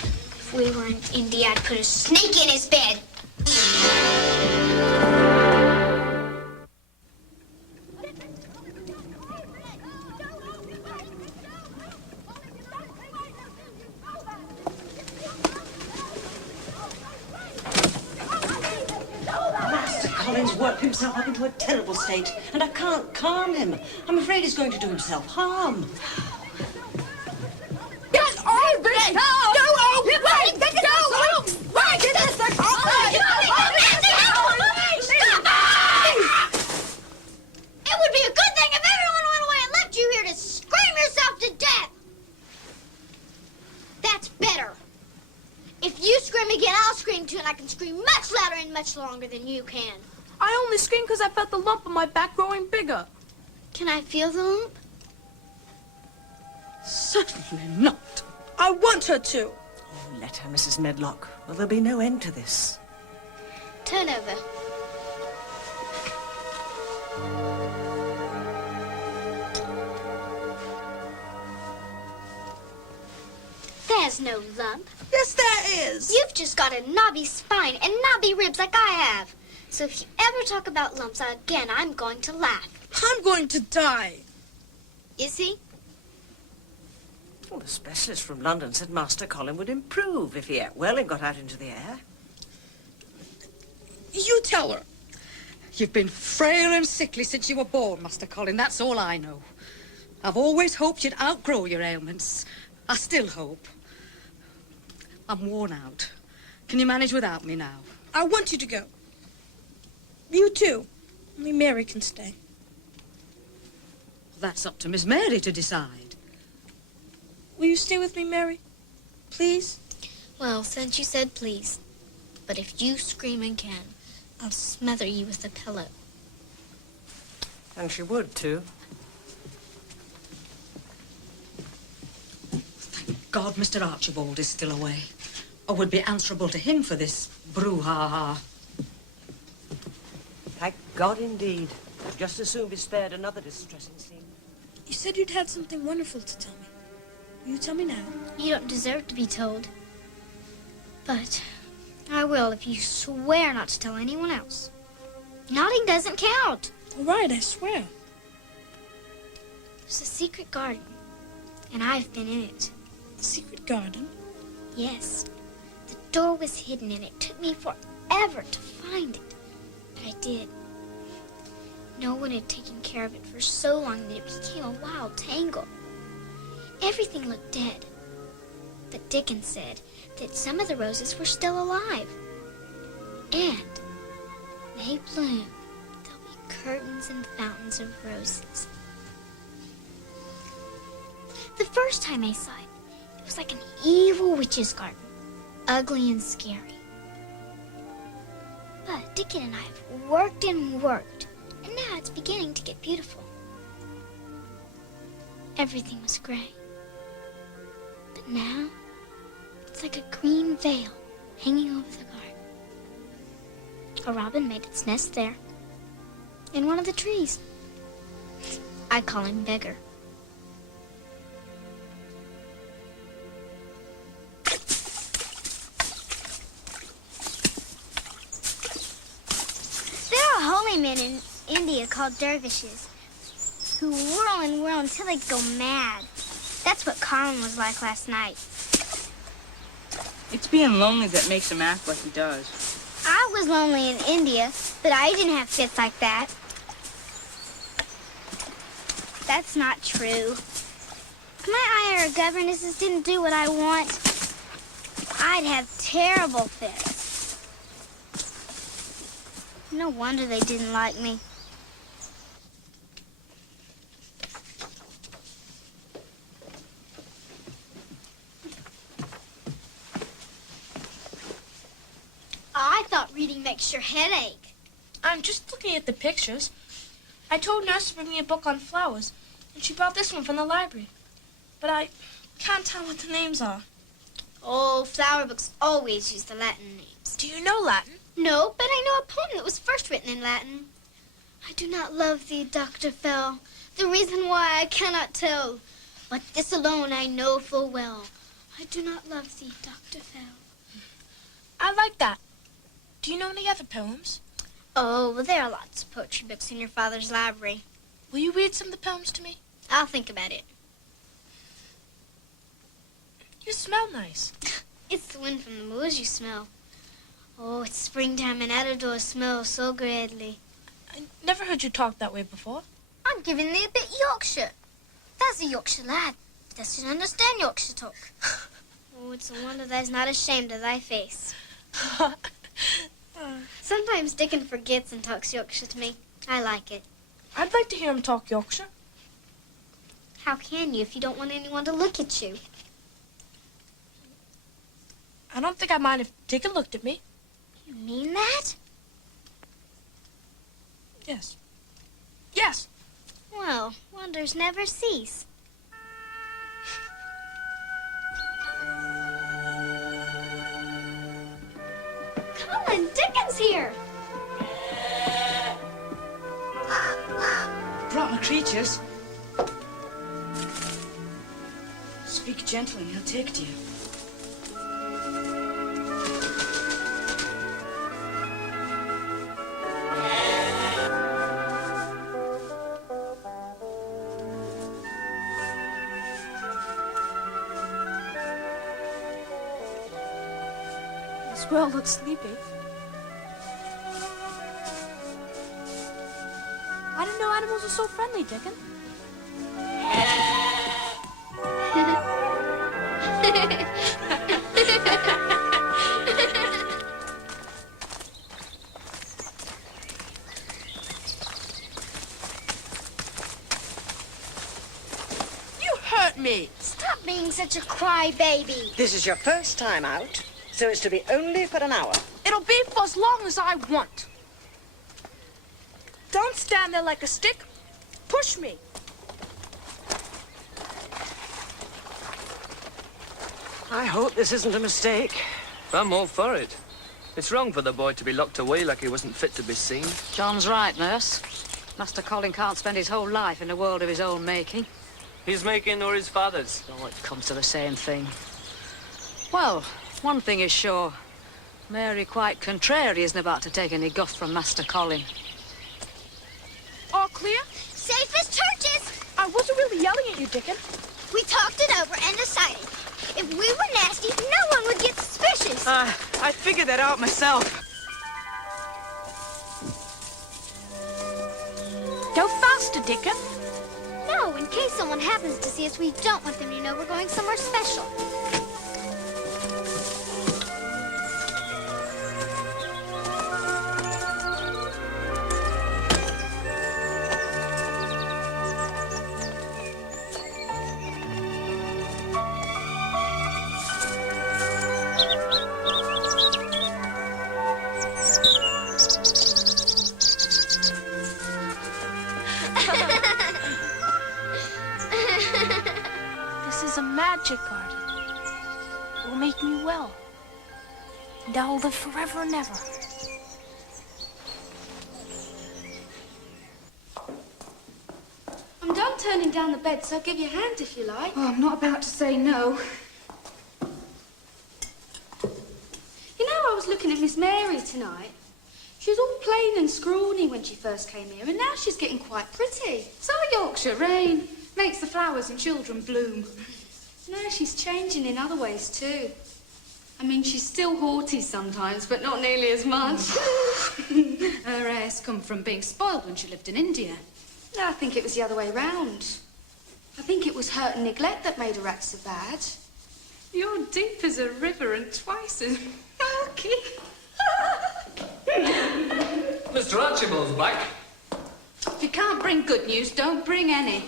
If we were in India, I'd put a snake in his bed. Colin's worked himself up into a terrible state, and I can't calm him. I'm afraid he's going to do himself harm. Get over it! Go away! Go away! Get this! It would be a good thing if everyone went away and left you here to scream yourself to death. That's better. If you scream again, I'll scream too, and I can scream much louder and much longer than you can. I only screamed because I felt the lump on my back growing bigger. Can I feel the lump? Certainly not. I want her to. Oh, let her, Mrs. Medlock. Well, there'll be no end to this. Turn over. There's no lump. Yes, there is. You've just got a knobby spine and knobby ribs like I have. So if you ever talk about lumps again, I'm going to laugh. I'm going to die. Is he? Well, the specialist from London said Master Colin would improve if he ate well and got out into the air. You tell her. You've been frail and sickly since you were born, Master Colin. That's all I know. I've always hoped you'd outgrow your ailments. I still hope. I'm worn out. Can you manage without me now? I want you to go. You too. Only Mary can stay. That's up to Miss Mary to decide. Will you stay with me, Mary? Please? Well, since you said please. But if you scream again, I'll smother you with a pillow. And she would, too. Thank God Mr. Archibald is still away. I would be answerable to him for this brouhaha. Thank God indeed. Just as soon be spared another distressing scene. You said you'd had something wonderful to tell me. Will you tell me now? You don't deserve to be told. But I will if you swear not to tell anyone else. Nodding doesn't count. All right, I swear. There's a secret garden, and I've been in it. A secret garden? Yes. The door was hidden, and it took me forever to find it. But I did. No one had taken care of it for so long that it became a wild tangle. Everything looked dead. But Dickens said that some of the roses were still alive. And they bloom. There'll be curtains and fountains of roses. The first time I saw it, it was like an evil witch's garden. Ugly and scary. But Dickens and I have worked and worked, and now it's beginning to get beautiful. Everything was gray. But now, it's like a green veil hanging over the garden. A robin made its nest there, in one of the trees. I call him Beggar. There are holy men in India called dervishes who whirl and whirl until they go mad. That's what Colin was like last night. It's being lonely that makes him act like he does. I was lonely in India, but I didn't have fits like that. That's not true. If my IR governesses didn't do what I want, I'd have terrible fits. No wonder they didn't like me. I thought reading makes your head ache. I'm just looking at the pictures. I told Nurse to bring me a book on flowers, and she brought this one from the library. But I can't tell what the names are. Oh, flower books always use the Latin names. Do you know Latin? No, but I know a poem that was first written in Latin. I do not love thee, Dr. Fell, the reason why I cannot tell. But this alone I know full well. I do not love thee, Dr. Fell. I like that. Do you know any other poems? Oh, well, there are lots of poetry books in your father's library. Will you read some of the poems to me? I'll think about it. You smell nice. It's the wind from the moors you smell. Oh, it's springtime and out of doors smells so greatly. I never heard you talk that way before. I'm giving thee a bit Yorkshire. That's a Yorkshire lad. Doesn't understand Yorkshire talk. Oh, it's a wonder thou's not ashamed of thy face. Sometimes Dickon forgets and talks Yorkshire to me. I like it. I'd like to hear him talk Yorkshire. How can you if you don't want anyone to look at you? I don't think I'd mind if Dickon looked at me. You mean that? Yes. Yes. Well, wonders never cease. Colin, Dickon's here. Brought my creatures. Speak gently and he'll take to you. The squirrel looks sleepy. I didn't know animals were so friendly, Dickon. You hurt me. Stop being such a crybaby. This is your first time out, so it's to be only for an hour. It'll be for as long as I want. Don't stand there like a stick. Push me. I hope this isn't a mistake. I'm all for it. It's wrong for the boy to be locked away like he wasn't fit to be seen. John's right, Nurse. Master Colin can't spend his whole life in a world of his own making. His making or his father's? Oh, it comes to the same thing. Well, one thing is sure. Mary quite contrary isn't about to take any guff from Master Colin. clear? Safe as churches. I wasn't really yelling at you, Dickon. We talked it over and decided if we were nasty, no one would get suspicious. I figured that out myself. Go faster, Dickon. No, in case someone happens to see us, we don't want them to know we're going somewhere special. This is a magic garden. It will make me well. And I will live forever and ever. I'm done turning down the bed, so I'll give you a hand if you like. Oh, I'm not about to say no. You know, I was looking at Miss Mary tonight. She was all plain and scrawny when she first came here, and now she's getting quite pretty. So Yorkshire rain makes the flowers and children bloom. No, she's changing in other ways too. I mean, she's still haughty sometimes, but not nearly as much. Her air's come from being spoiled when she lived in India. No, I think it was the other way round. I think it was hurt and neglect that made her act so bad. You're deep as a river and twice as milky. Mr. Archibald's back. If you can't bring good news, don't bring any.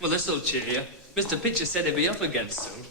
Well, this'll cheer you. Mr. Pitcher said he'd be up again soon.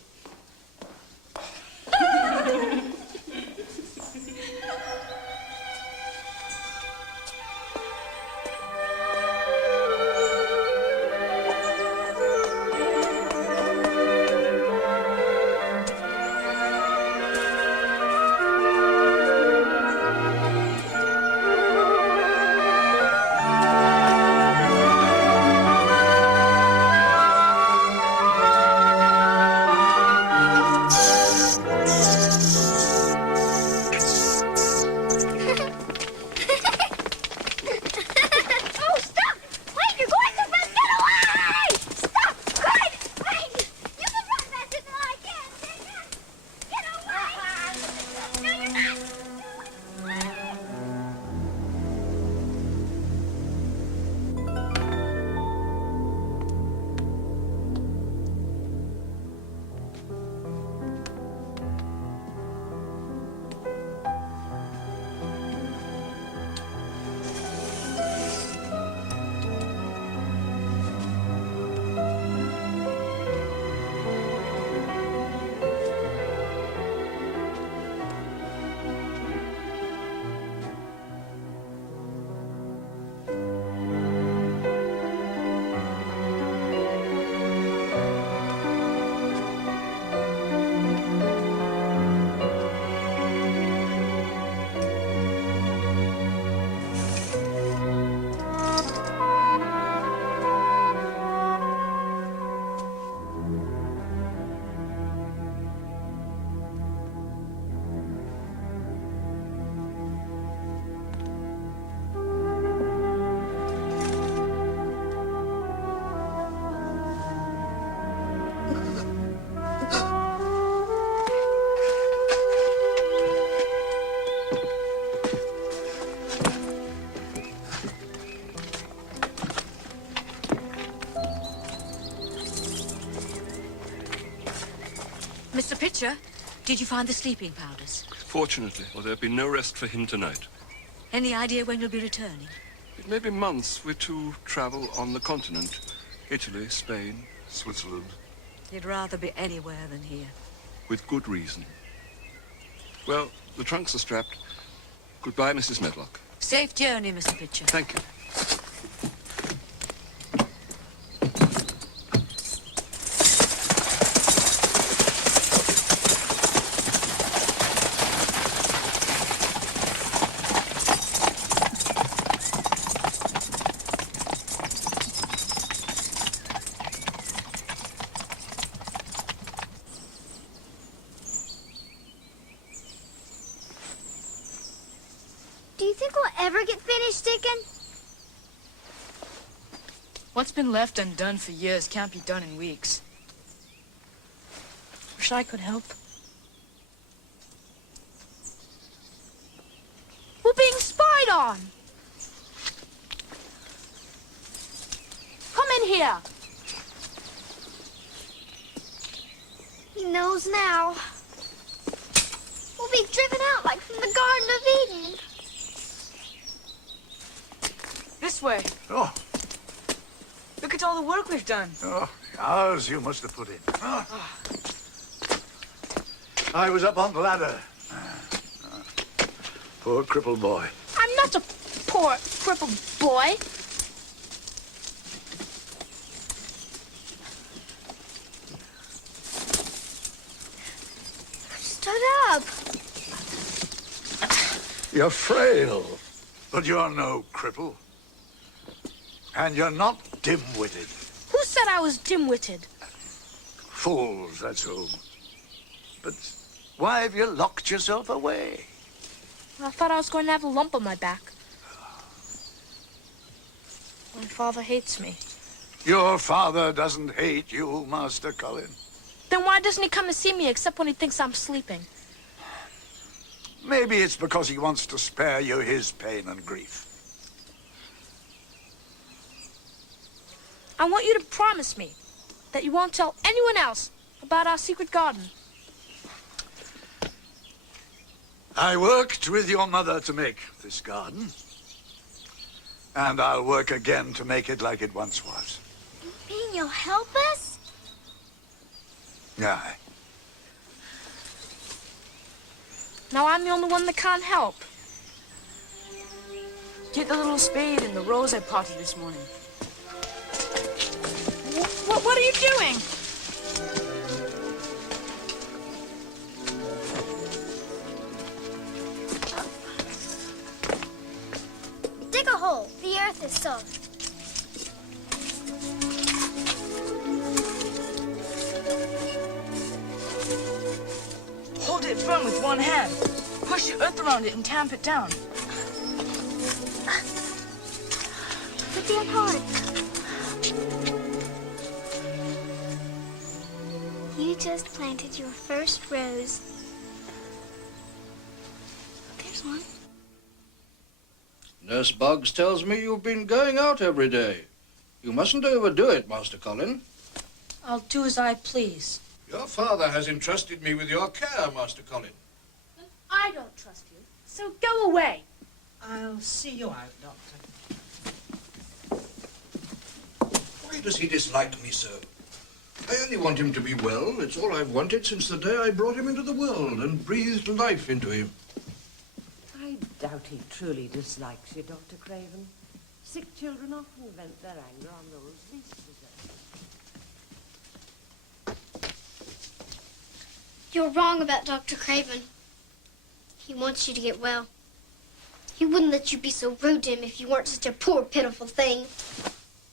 Mr. Pitcher, did you find the sleeping powders? Fortunately, or there'd be no rest for him tonight. Any idea when you'll be returning? It may be months. We're to travel on the continent. Italy, Spain, Switzerland. He'd rather be anywhere than here. With good reason. Well, the trunks are strapped. Goodbye, Mrs. Medlock. Safe journey, Mr. Pitcher. Thank you. Do you think we'll ever get finished, Dickon? What's been left undone for years can't be done in weeks. Wish I could help. We're being spied on! Come in here! He knows now. We'll be driven out like from the Garden of Eden. This way. Oh, Look at all the work we've done. oh, the hours you must have put in. Oh. I was up on the ladder. Poor crippled boy. I'm not a poor, crippled boy. Stood up. You're frail, but you're no cripple. And you're not dim-witted. Who said I was dim-witted? Fools, that's who. But why have you locked yourself away? I thought I was going to have a lump on my back. My father hates me. Your father doesn't hate you, Master Colin. Then why doesn't he come to see me except when he thinks I'm sleeping? Maybe it's because he wants to spare you his pain and grief. I want you to promise me that you won't tell anyone else about our secret garden. I worked with your mother to make this garden. And I'll work again to make it like it once was. You mean you'll help us? Aye. Now I'm the only one that can't help. Get the little spade and the rose I potted this morning. What are you doing? Dig a hole. The earth is soft. Hold it firm with one hand. Push the earth around it and tamp it down. Put the hard. You just planted your first rose. There's one. Nurse Buggs tells me you've been going out every day. You mustn't overdo it, Master Colin. I'll do as I please. Your father has entrusted me with your care, Master Colin. I don't trust you, so go away. I'll see you out, Doctor. Why does he dislike me so? I only want him to be well. It's all I've wanted since the day I brought him into the world and breathed life into him. I doubt he truly dislikes you, Dr. Craven. Sick children often vent their anger on those least deserving. You're wrong about Dr. Craven. He wants you to get well. He wouldn't let you be so rude to him if you weren't such a poor, pitiful thing.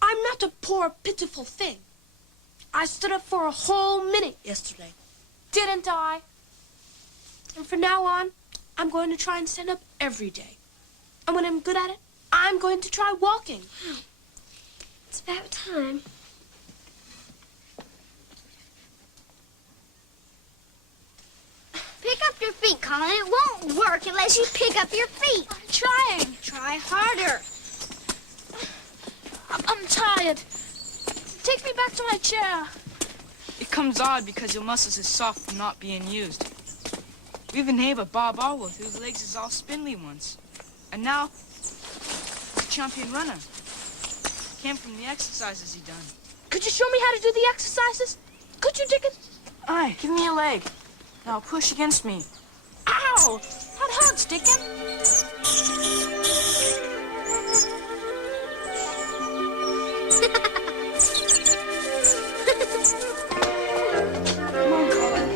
I'm not a poor, pitiful thing. I stood up for a whole minute yesterday. Didn't I? And from now on, I'm going to try and stand up every day. And when I'm good at it, I'm going to try walking. It's about time. Pick up your feet, Colin. It won't work unless you pick up your feet. I'm trying. Try harder. I'm tired. Take me back to my chair. It comes odd because your muscles is soft from not being used. We have a neighbor, Bob Alworth, whose legs is all spindly once. And now, champion runner. Came from the exercises he done. Could you show me how to do the exercises? Could you, Dickon? Aye, give me a leg. Now push against me. Ow! That hurts, Dickon. Come on, Colin.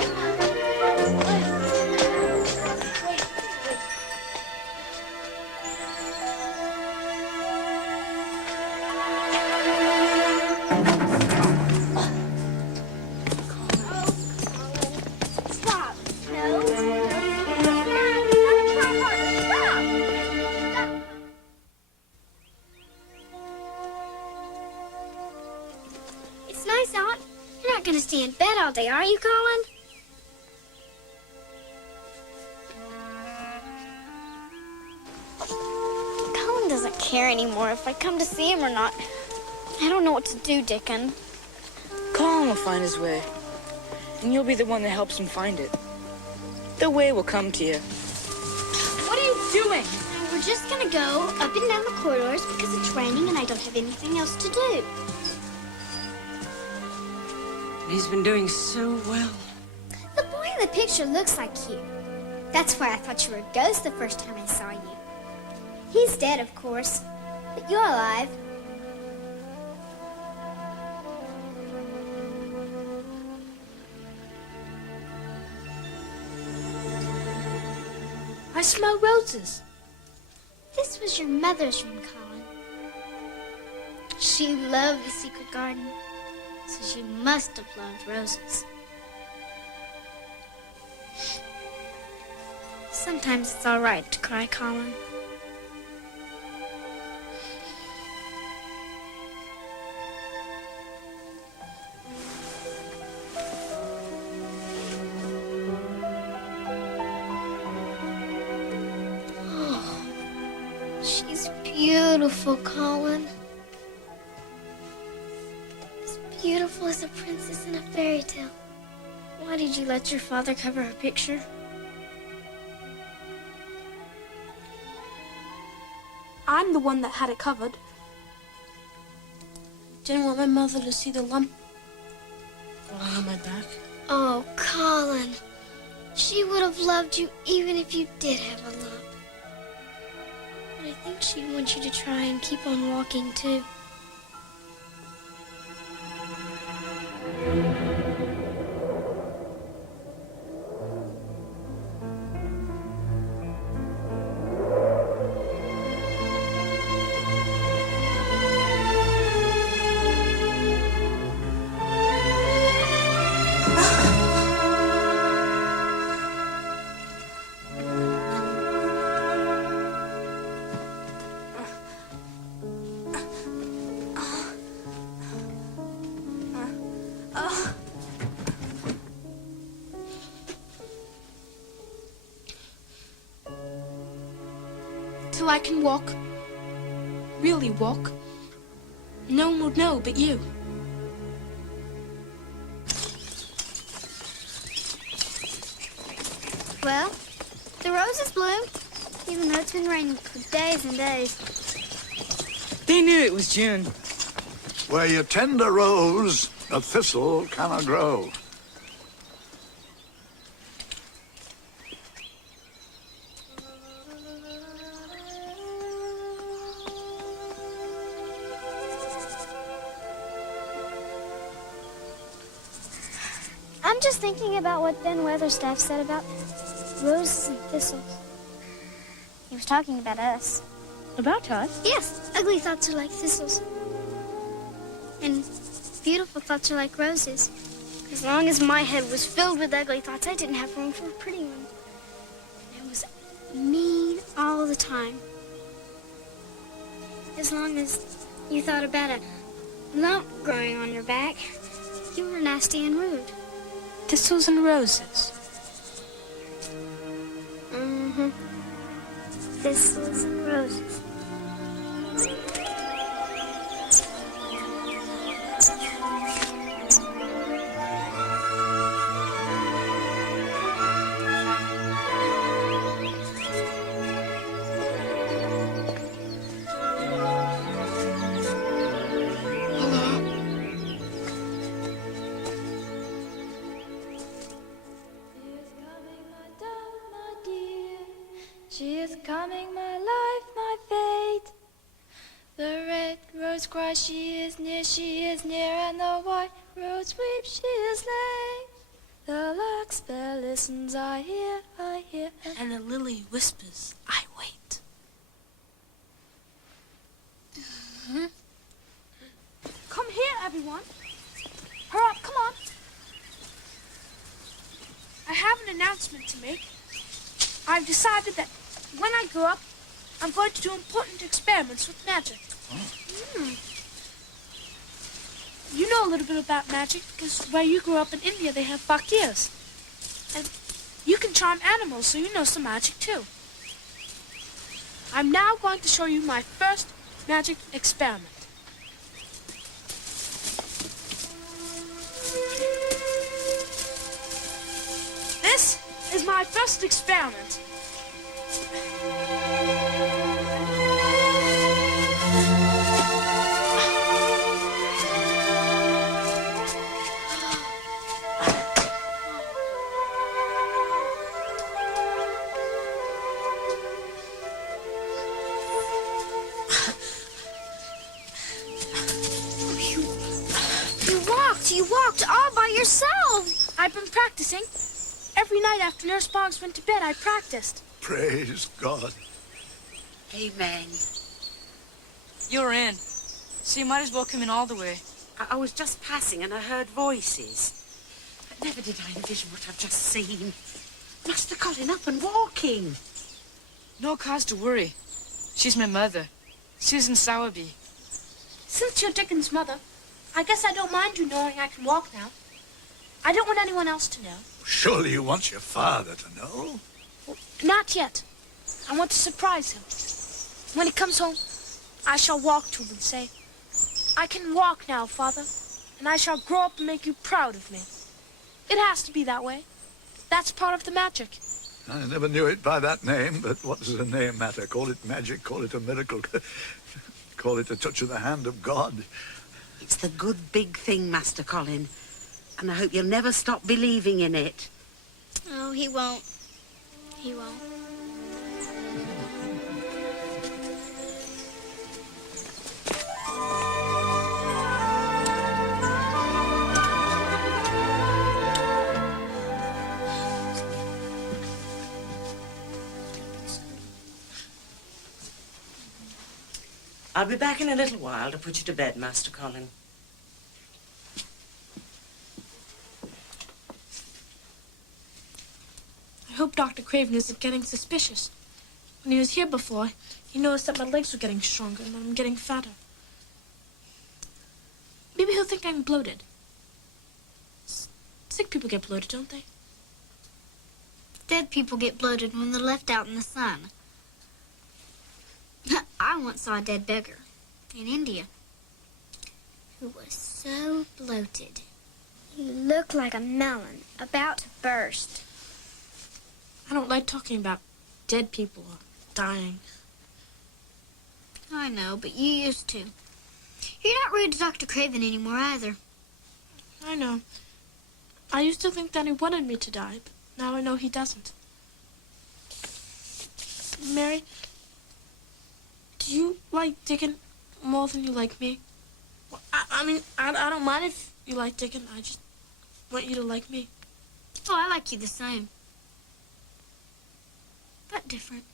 Stop. No. You gotta try harder. Stop. all day, are you, Colin? Colin doesn't care anymore if I come to see him or not. I don't know what to do, Dickon. Colin will find his way, and you'll be the one that helps him find it. The way will come to you. What are you doing? We're just gonna go up and down the corridors because it's raining and I don't have anything else to do. He's been doing so well. The boy in the picture looks like you. That's why I thought you were a ghost the first time I saw you. He's dead, of course, but you're alive. I smell roses. This was your mother's room, Colin. She loved the secret garden, so she must have loved roses. Sometimes it's all right to cry, Colin. She's beautiful, Colin. As beautiful as a princess in a fairy tale. Why did you let your father cover her picture? I'm the one that had it covered. Didn't want my mother to see the lump on my back. Oh, Colin. She would have loved you even if you did have a lump. But I think she'd want you to try and keep on walking, too. Till I can walk. Really walk. No one would know but you. Well, the roses bloomed, even though it's been raining for days and days. They knew it was June. Where you tend a rose, a thistle cannot grow. I'm just thinking about what Ben Weatherstaff said about roses and thistles. He was talking about us. About us? Yes, ugly thoughts are like thistles. And beautiful thoughts are like roses. As long as my head was filled with ugly thoughts, I didn't have room for a pretty one. And it was mean all the time. As long as you thought about a lump growing on your back, you were nasty and rude. Thistles and roses. Mm-hmm. Thistles and roses. She is coming, my life, my fate. The red rose cries, she is near, and the white rose weeps, she is late. The larkspur listens, I hear, And the lily whispers, I wait. Come here, everyone. Hurry up, come on. I have an announcement to make. I've decided that when I grow up, I'm going to do important experiments with magic. You know a little bit about magic because where you grew up in India, they have fakirs. And you can charm animals, so you know some magic too. I'm now going to show you my first magic experiment. This is my first experiment. You walked all by yourself. I've been practicing. Every night after Nurse Boggs went to bed, I practiced. Praise God. Amen. You're in. So you might as well come in all the way. I was just passing and I heard voices. But never did I envision what I've just seen. Master Colin up and walking. No cause to worry. She's my mother, Susan Sowerby. Since you're Dickon's mother, I guess I don't mind you knowing I can walk now. I don't want anyone else to know. Surely you want your father to know? Well, not yet. I want to surprise him. When he comes home, I shall walk to him and say, I can walk now, Father, and I shall grow up and make you proud of me. It has to be that way. That's part of the magic. I never knew it by that name, but what does a name matter? Call it magic, call it a miracle, call it a touch of the hand of God. It's the good big thing, Master Colin. And I hope you'll never stop believing in it. Oh, he won't. He won't. I'll be back in a little while to put you to bed, Master Colin. I hope Dr. Craven isn't getting suspicious. When he was here before, he noticed that my legs were getting stronger and that I'm getting fatter. Maybe he'll think I'm bloated. Sick people get bloated, don't they? Dead people get bloated when they're left out in the sun. I once saw a dead beggar in India who was so bloated. He looked like a melon about to burst. I don't like talking about dead people or dying. I know, but you used to. You're not rude to Dr. Craven anymore either. I know. I used to think that he wanted me to die, but now I know he doesn't. Mary, do you like Dickon more than you like me? Well, I mean, I don't mind if you like Dickon. I just want you to like me. Oh, I like you the same. But different.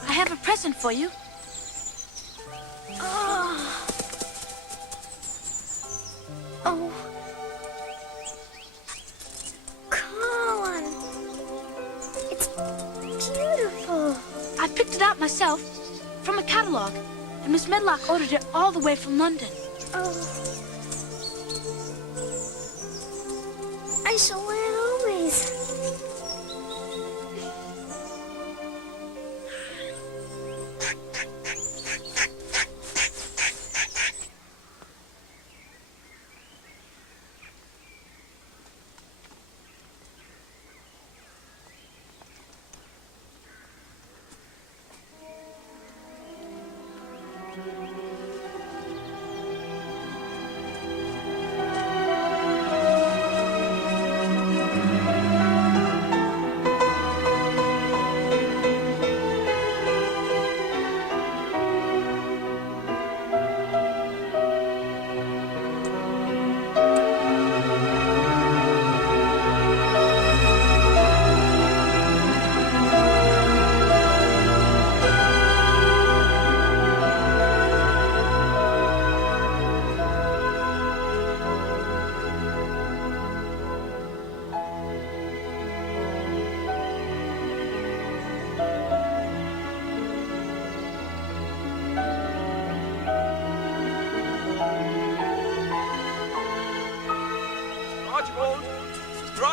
I have a present for you. Oh. Colin. It's beautiful. I picked it out myself from a catalog, and Miss Medlock ordered it all the way from London. Oh. I shall wear it always.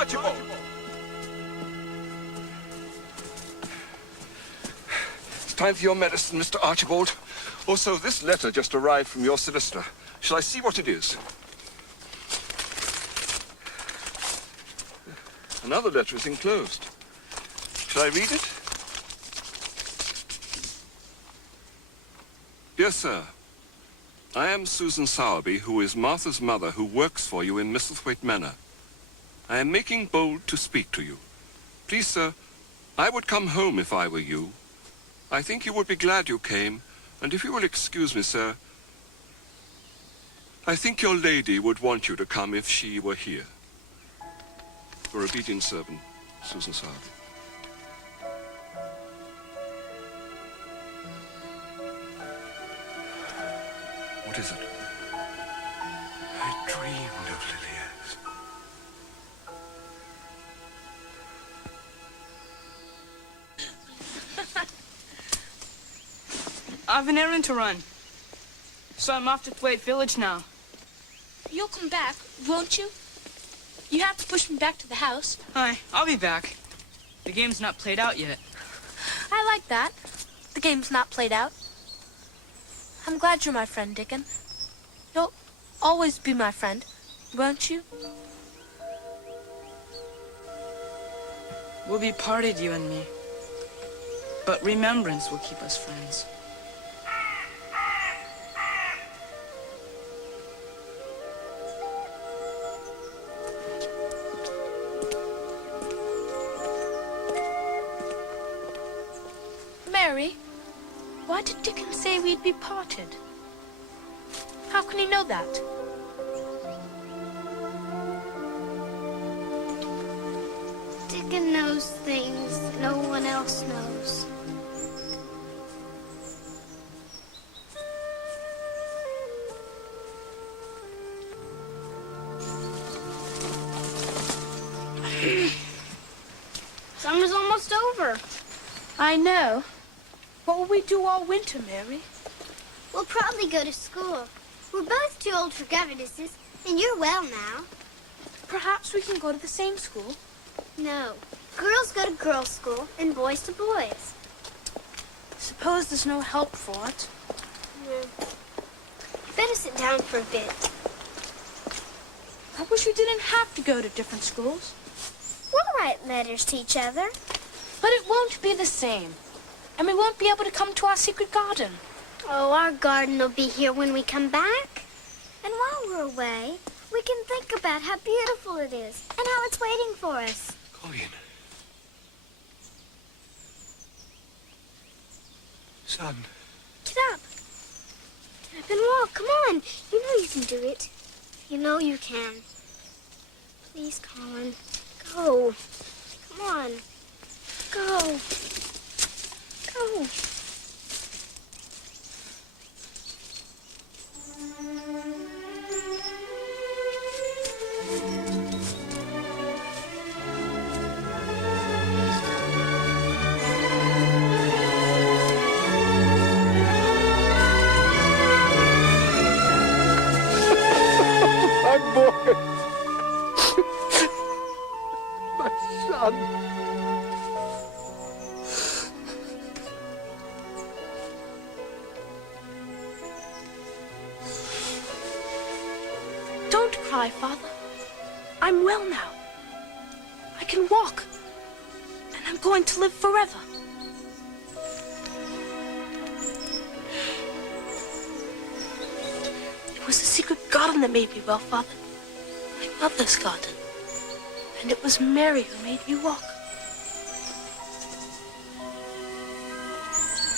Archibald! It's time for your medicine, Mr. Archibald. Also, this letter just arrived from your solicitor. Shall I see what it is? Another letter is enclosed. Shall I read it? Dear sir, I am Susan Sowerby, who is Martha's mother, who works for you in Misselthwaite Manor. I am making bold to speak to you. Please, sir, I would come home if I were you. I think you would be glad you came, and if you will excuse me, sir, I think your lady would want you to come if she were here. Your obedient servant, Susan Sowerby. What is it? I dreamed of Lilias. I've an errand to run. So I'm off to Thwaite Village now. You'll come back, won't you? You have to push me back to the house. Hi, I'll be back. The game's not played out yet. I like that. The game's not played out. I'm glad you're my friend, Dickon. You'll always be my friend, won't you? We'll be parted, you and me. But remembrance will keep us friends. Mary, why did Dickon say we'd be parted? How can he know that? Dickon knows things no one else knows. Summer's almost over. I know. What will we do all winter, Mary? We'll probably go to school. We're both too old for governesses, and you're well now. Perhaps we can go to the same school. No. Girls go to girls' school, and boys to boys. Suppose there's no help for it. No. Better sit down for a bit. I wish we didn't have to go to different schools. We'll write letters to each other. But it won't be the same. And we won't be able to come to our secret garden. Oh, our garden will be here when we come back. And while we're away, we can think about how beautiful it is and how it's waiting for us. Colin. Son. Get up. Get up and walk. Come on. You know you can do it. You know you can. Please, Colin. Go. Come on. Go. Go. My boy. My son. Don't cry, Father. I'm well now. I can walk. And I'm going to live forever. It was the secret garden that made me well, Father. My mother's garden. And it was Mary who made me walk.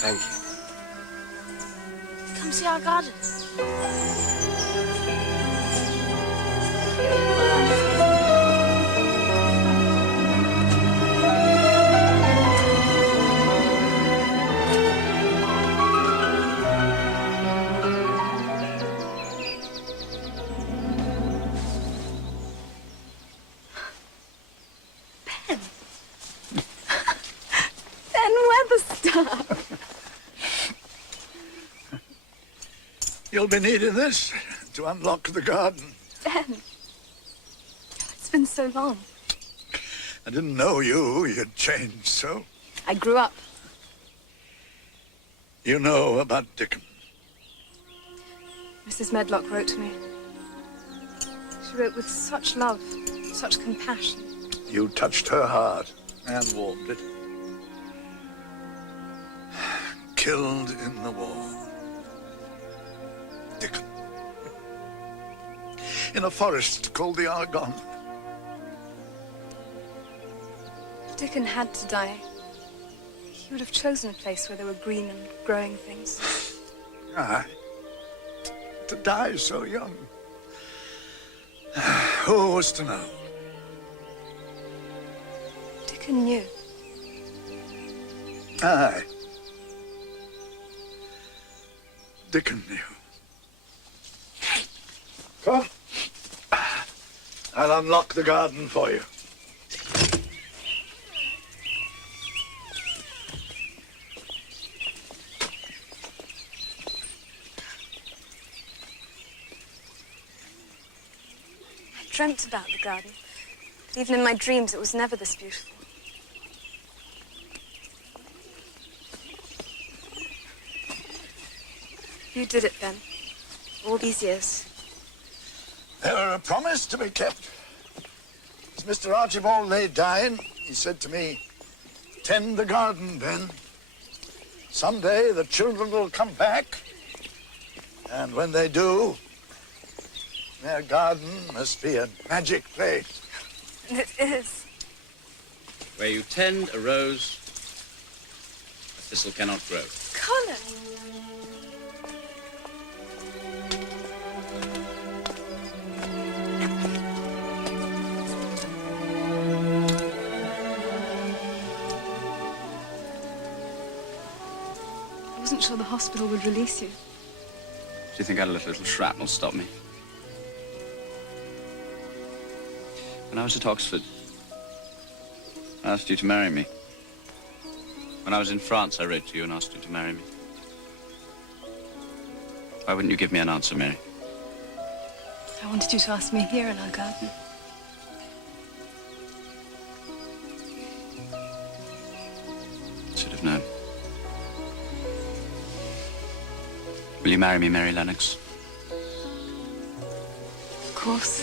Thank you. Come see our garden. You'll be needing this to unlock the garden. Ben, it's been so long. I didn't know you'd changed so. I grew up. You know about Dickon. Mrs. Medlock wrote to me. She wrote with such love, such compassion. You touched her heart and warmed it. Killed in the war. Dickon. In a forest called the Argonne. Dickon had to die. He would have chosen a place where there were green and growing things. Aye. To die so young. Who was to know? Dickon knew. Aye. Dickon knew. Come. I'll unlock the garden for you. I dreamt about the garden, but even in my dreams it was never this beautiful. You did it, Ben. All these years. They were a promise to be kept. As Mr. Archibald lay dying, he said to me, "Tend the garden, Ben. Someday the children will come back, and when they do, their garden must be a magic place." And it is. Where you tend a rose, a thistle cannot grow. Colin! I wasn't sure the hospital would release you. Do you think I'd let a little shrapnel stop me? When I was at Oxford, I asked you to marry me. When I was in France, I wrote to you and asked you to marry me. Why wouldn't you give me an answer, Mary? I wanted you to ask me here in our garden. Should have known. Will you marry me, Mary Lennox? Of course.